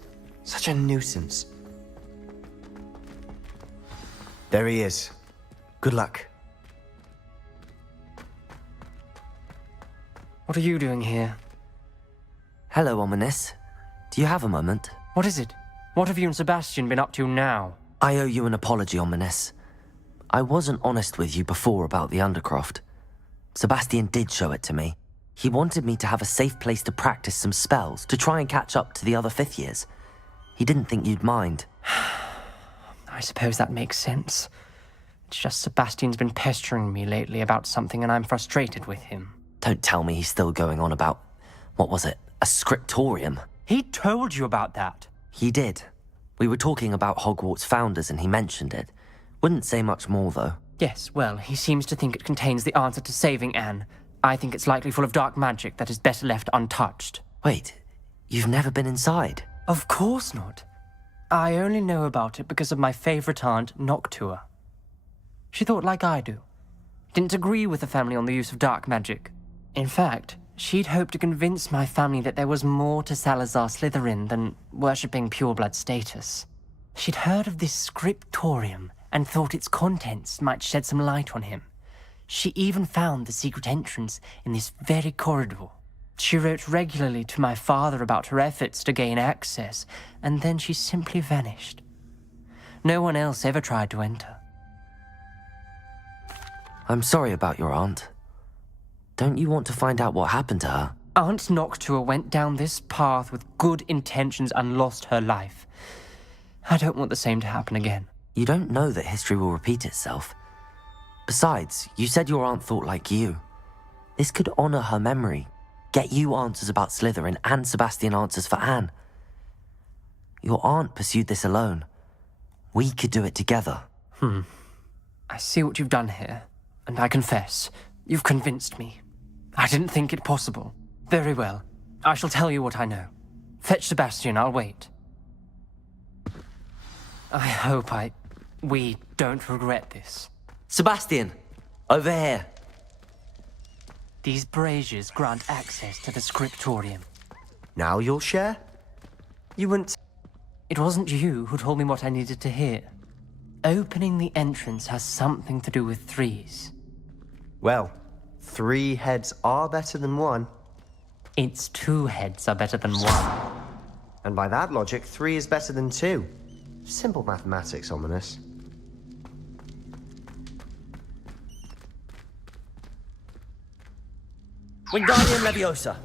Such a nuisance. There he is. Good luck. What are you doing here? Hello, Ominous. Do you have a moment? What is it? What have you and Sebastian been up to now? I owe you an apology, Ominous. I wasn't honest with you before about the Undercroft. Sebastian did show it to me. He wanted me to have a safe place to practice some spells, to try and catch up to the other fifth years. He didn't think you'd mind. I suppose that makes sense. It's just Sebastian's been pestering me lately about something and I'm frustrated with him. Don't tell me he's still going on about, what was it, a scriptorium? He told you about that. He did. We were talking about Hogwarts founders and he mentioned it. Wouldn't say much more, though. Yes, well, he seems to think it contains the answer to saving Anne. I think it's likely full of dark magic that is better left untouched. Wait, you've never been inside? Of course not. I only know about it because of my favorite aunt, Noctua. She thought like I do. Didn't agree with the family on the use of dark magic. In fact, she'd hoped to convince my family that there was more to Salazar Slytherin than worshipping pureblood status. She'd heard of this scriptorium and thought its contents might shed some light on him. She even found the secret entrance in this very corridor. She wrote regularly to my father about her efforts to gain access, and then she simply vanished. No one else ever tried to enter. I'm sorry about your aunt. Don't you want to find out what happened to her? Aunt Noctua went down this path with good intentions and lost her life. I don't want the same to happen again. You don't know that history will repeat itself. Besides, you said your aunt thought like you. This could honor her memory. Get you answers about Slytherin and Sebastian answers for Anne. Your aunt pursued this alone. We could do it together. I see what you've done here, and I confess, you've convinced me. I didn't think it possible. Very well. I shall tell you what I know. Fetch Sebastian, I'll wait. I hope we don't regret this. Sebastian! Over here! These braziers grant access to the scriptorium. Now you'll share? You wouldn't... It wasn't you who told me what I needed to hear. Opening the entrance has something to do with threes. Well, 3 heads are better than 1. It's 2 heads are better than 1. And by that logic, 3 is better than 2. Simple mathematics, Ominous. Wingardium Leviosa.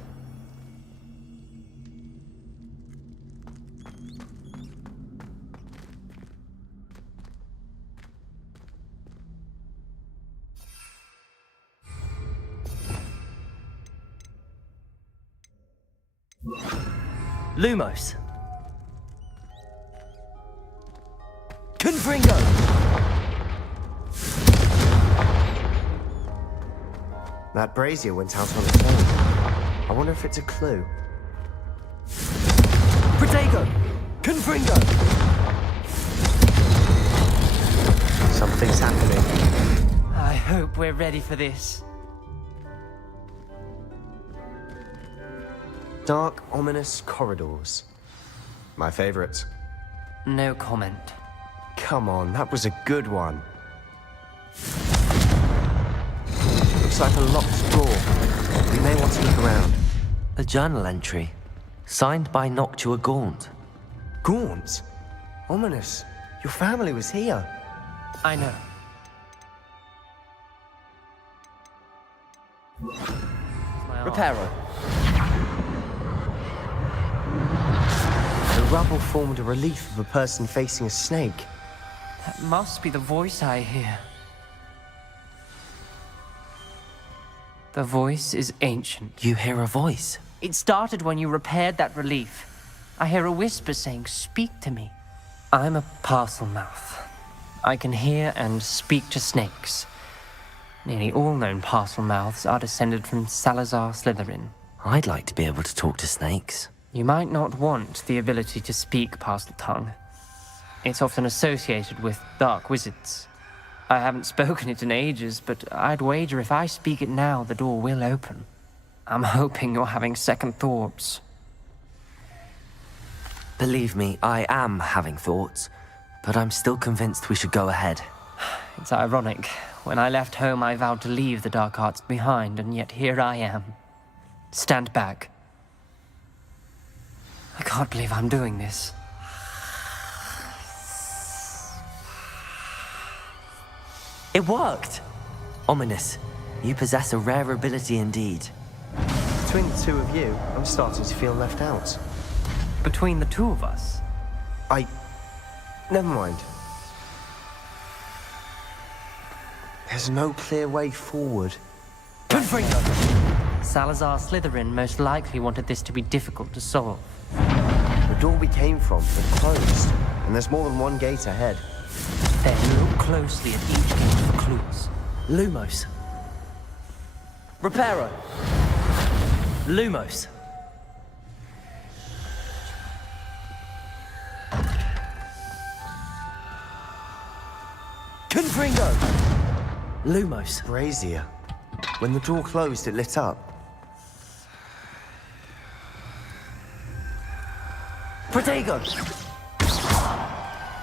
Lumos. Confringo. That brazier went out on its own. I wonder if it's a clue. Protego. Confringo. Something's happening. I hope we're ready for this. Dark, ominous corridors. My favorite. No comment. Come on, that was a good one. Looks like a locked door. We may want to look around. A journal entry, signed by Noctua Gaunt. Gaunt? Ominous. Your family was here. I know. Reparo. The rubble formed a relief of a person facing a snake. That must be the voice I hear. The voice is ancient. You hear a voice? It started when you repaired that relief. I hear a whisper saying, "Speak to me." I'm a parcel mouth. I can hear and speak to snakes. Nearly all known parcel mouths are descended from Salazar Slytherin. I'd like to be able to talk to snakes. You might not want the ability to speak parcel tongue. It's often associated with dark wizards. I haven't spoken it in ages, but I'd wager if I speak it now, the door will open. I'm hoping you're having second thoughts. Believe me, I am having thoughts, but I'm still convinced we should go ahead. It's ironic. When I left home, I vowed to leave the dark arts behind, and yet here I am. Stand back. I can't believe I'm doing this. It worked! Ominous, you possess a rare ability indeed. Between the two of you, I'm starting to feel left out. Between the two of us? Never mind. There's no clear way forward. Confringo! Salazar Slytherin most likely wanted this to be difficult to solve. The door we came from is closed, and there's more than one gate ahead. Then look closely at each gate for clues. Lumos. Reparo. Lumos. Confringo! Lumos. Brazier. When the door closed, it lit up. Protego.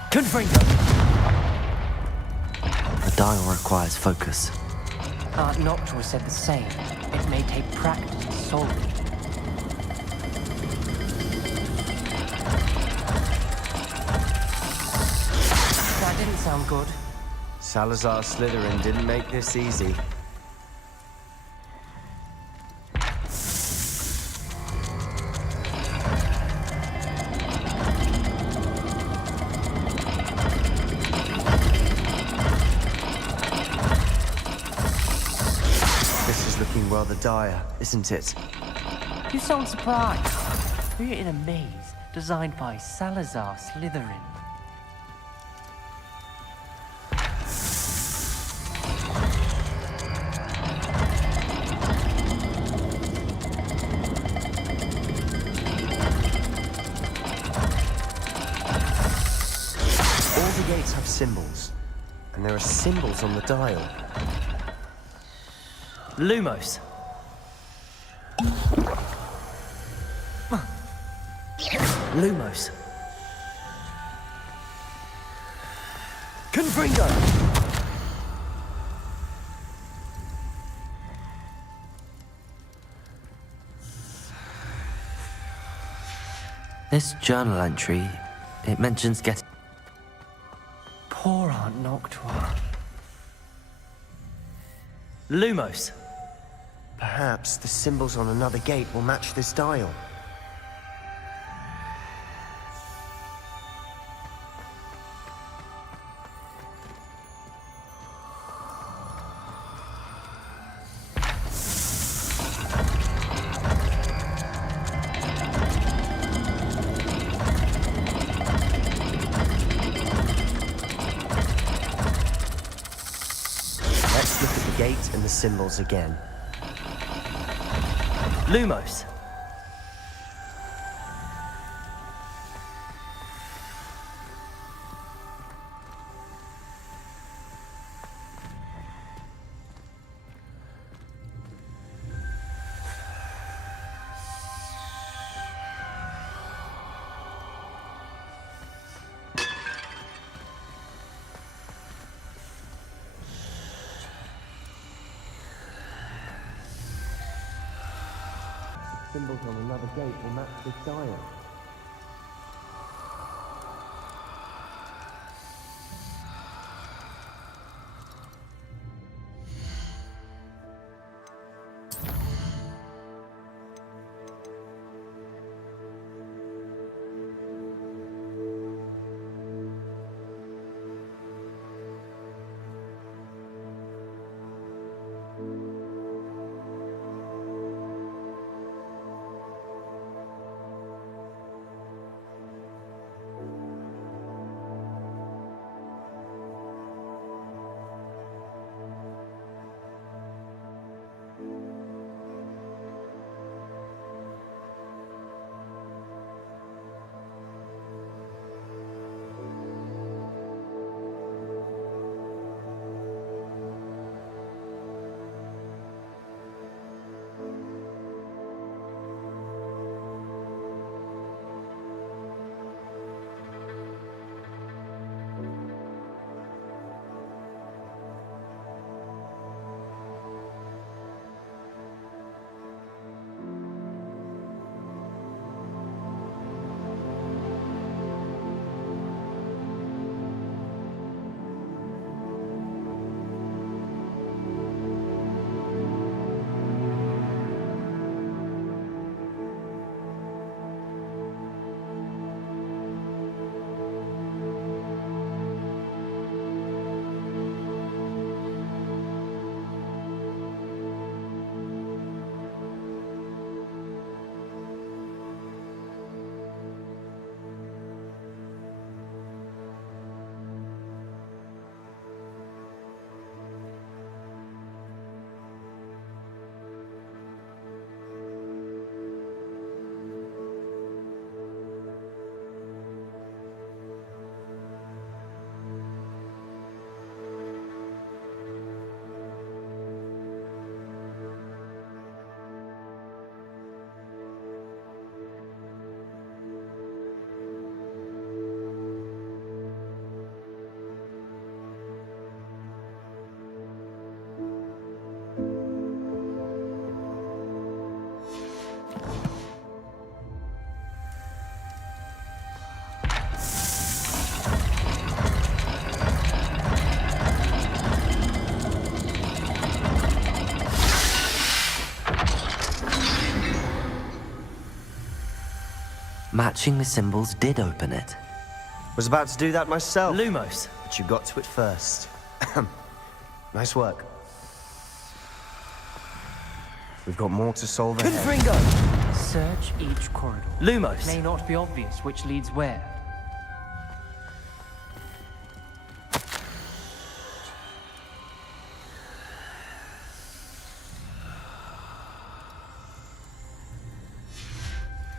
Confringo. The dial requires focus. Aunt Noctua said the same. It may take practice to solve it. That didn't sound good. Salazar Slytherin didn't make this easy. This is looking rather dire, isn't it? You sound surprised. We're in a maze designed by Salazar Slytherin. All the gates have symbols, and there are symbols on the dial. Lumos. Lumos. Confringo! This journal entry, it mentions getting... Poor Aunt Noctua. Lumos. Perhaps the symbols on another gate will match this dial. Let's look at the gate and the symbols again. Lumos. Symbols on another gate will match this dial. Matching the symbols did open it. Was about to do that myself. Lumos. But you got to it first. Nice work. We've got more to solve ahead. Confringo! Search each corridor. Lumos. May not be obvious which leads where.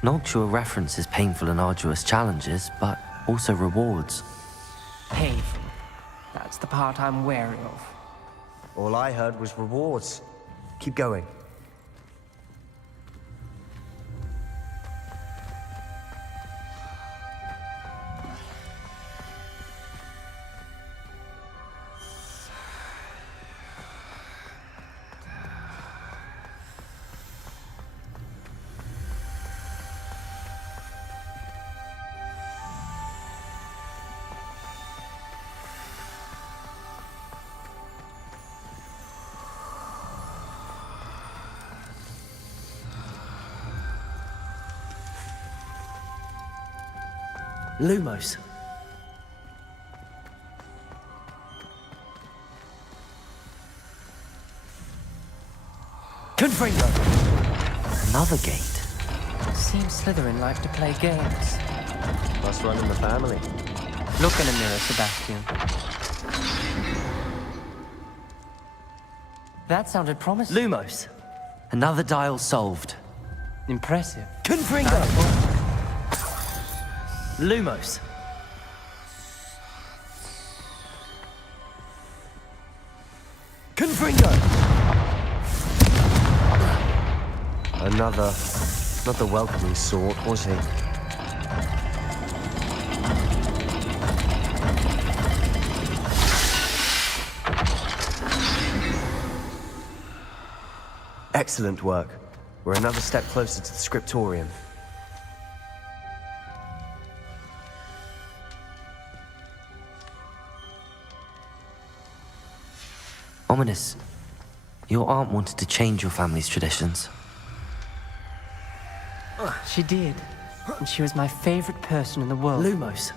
Noctua references painful and arduous challenges, but also rewards. Painful. That's the part I'm wary of. All I heard was rewards. Keep going. Lumos. Confringo! Another gate. Seems Slytherin like to play games. Must run in the family. Look in a mirror, Sebastian. That sounded promising. Lumos. Another dial solved. Impressive. Confringo! Lumos. Confringo! Another. Not the welcoming sort, was he? Excellent work. We're another step closer to the scriptorium. Ominous, your aunt wanted to change your family's traditions. She did. And she was my favorite person in the world. Lumos.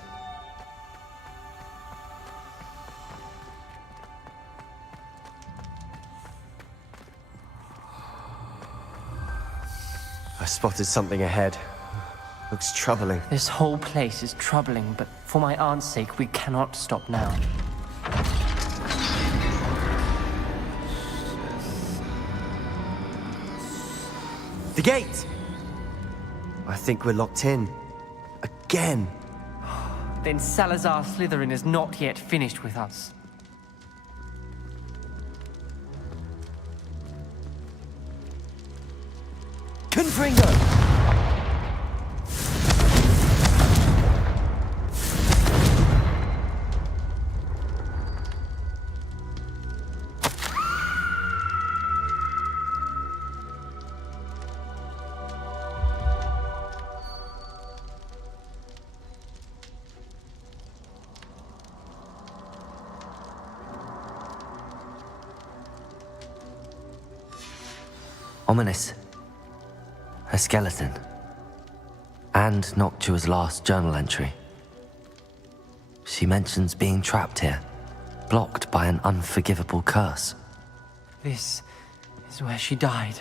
I spotted something ahead. Looks troubling. This whole place is troubling, but for my aunt's sake, we cannot stop now. The gate! I think we're locked in. Again. Then Salazar Slytherin is not yet finished with us. Confringo! Ominous. Her skeleton. And Noctua's last journal entry. She mentions being trapped here, blocked by an unforgivable curse. This is where she died.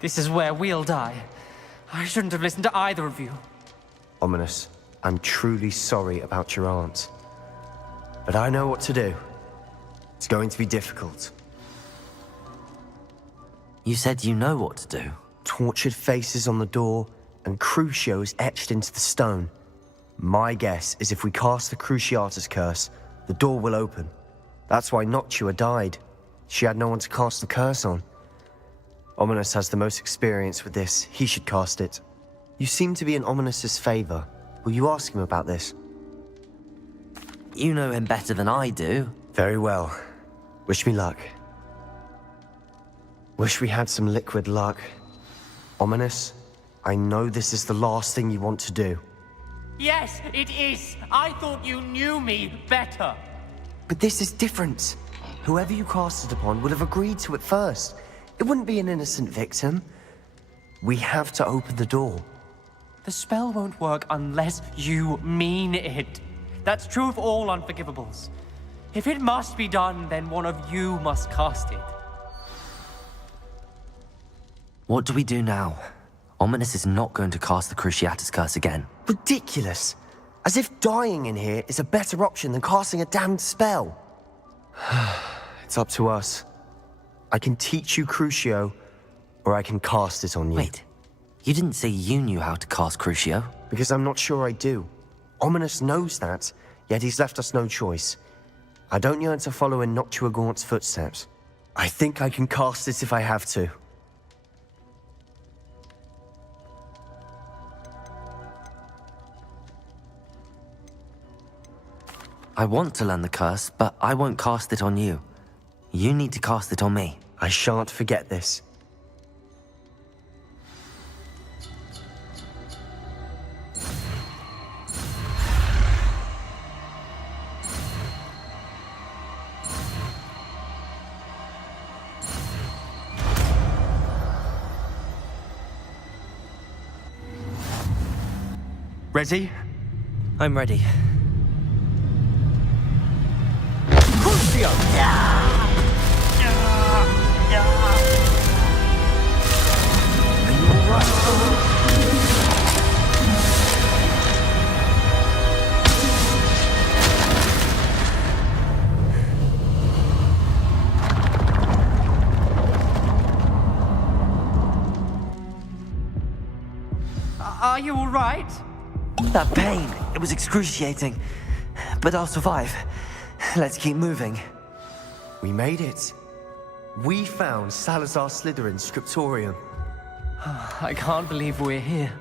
This is where we'll die. I shouldn't have listened to either of you. Ominous, I'm truly sorry about your aunt. But I know what to do. It's going to be difficult. You said you know what to do. Tortured faces on the door, and Crucio is etched into the stone. My guess is if we cast the Cruciatus curse, the door will open. That's why Noctua died. She had no one to cast the curse on. Ominous has the most experience with this. He should cast it. You seem to be in Ominous's favor. Will you ask him about this? You know him better than I do. Very well. Wish me luck. Wish we had some liquid luck. Ominous, I know this is the last thing you want to do. Yes, it is. I thought you knew me better. But this is different. Whoever you cast it upon would have agreed to it first. It wouldn't be an innocent victim. We have to open the door. The spell won't work unless you mean it. That's true of all unforgivables. If it must be done, then one of you must cast it. What do we do now? Ominous is not going to cast the Cruciatus curse again. Ridiculous. As if dying in here is a better option than casting a damned spell. It's up to us. I can teach you Crucio, or I can cast it on you. Wait, you didn't say you knew how to cast Crucio? Because I'm not sure I do. Ominous knows that, yet he's left us no choice. I don't yearn to follow in Noctua Gaunt's footsteps. I think I can cast it if I have to. I want to learn the curse, but I won't cast it on you. You need to cast it on me. I shan't forget this. Ready? I'm ready. Crucio! Are you all right? That pain, it was excruciating. But I'll survive. Let's keep moving. We made it. We found Salazar Slytherin's scriptorium. I can't believe we're here.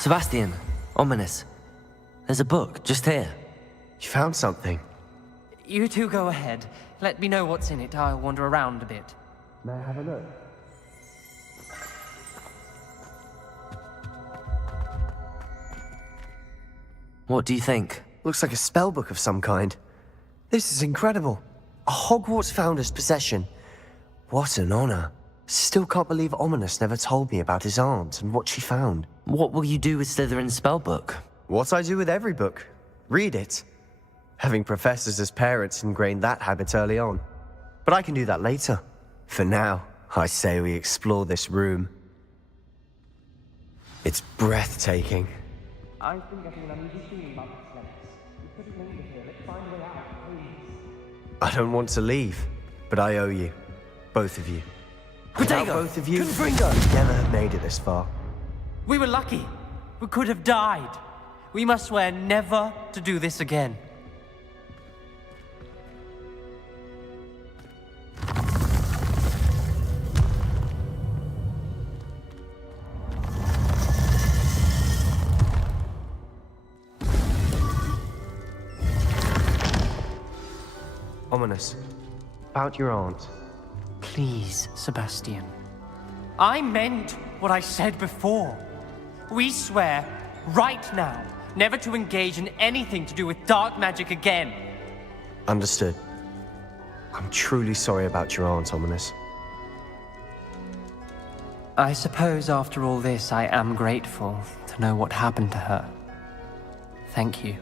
Sebastian, ominous. There's a book just here. You found something? You two go ahead. Let me know what's in it. I'll wander around a bit. May I have a look? What do you think? Looks like a spell book of some kind. This is incredible. A Hogwarts founder's possession. What an honor. Still can't believe Ominous never told me about his aunt and what she found. What will you do with Slytherin's spellbook? What I do with every book. Read it. Having professors as parents ingrained that habit early on. But I can do that later. For now, I say we explore this room. It's breathtaking. I think I can understand about this place. We couldn't linger here. Let's find a way out, please. I don't want to leave, but I owe you. Both of you. Without both of you, we'd never have made it this far. We were lucky. We could have died. We must swear never to do this again. Ominous. About your aunt. Please, Sebastian. I meant what I said before. We swear, right now, never to engage in anything to do with dark magic again. Understood. I'm truly sorry about your aunt, Ominous. I suppose after all this, I am grateful to know what happened to her. Thank you.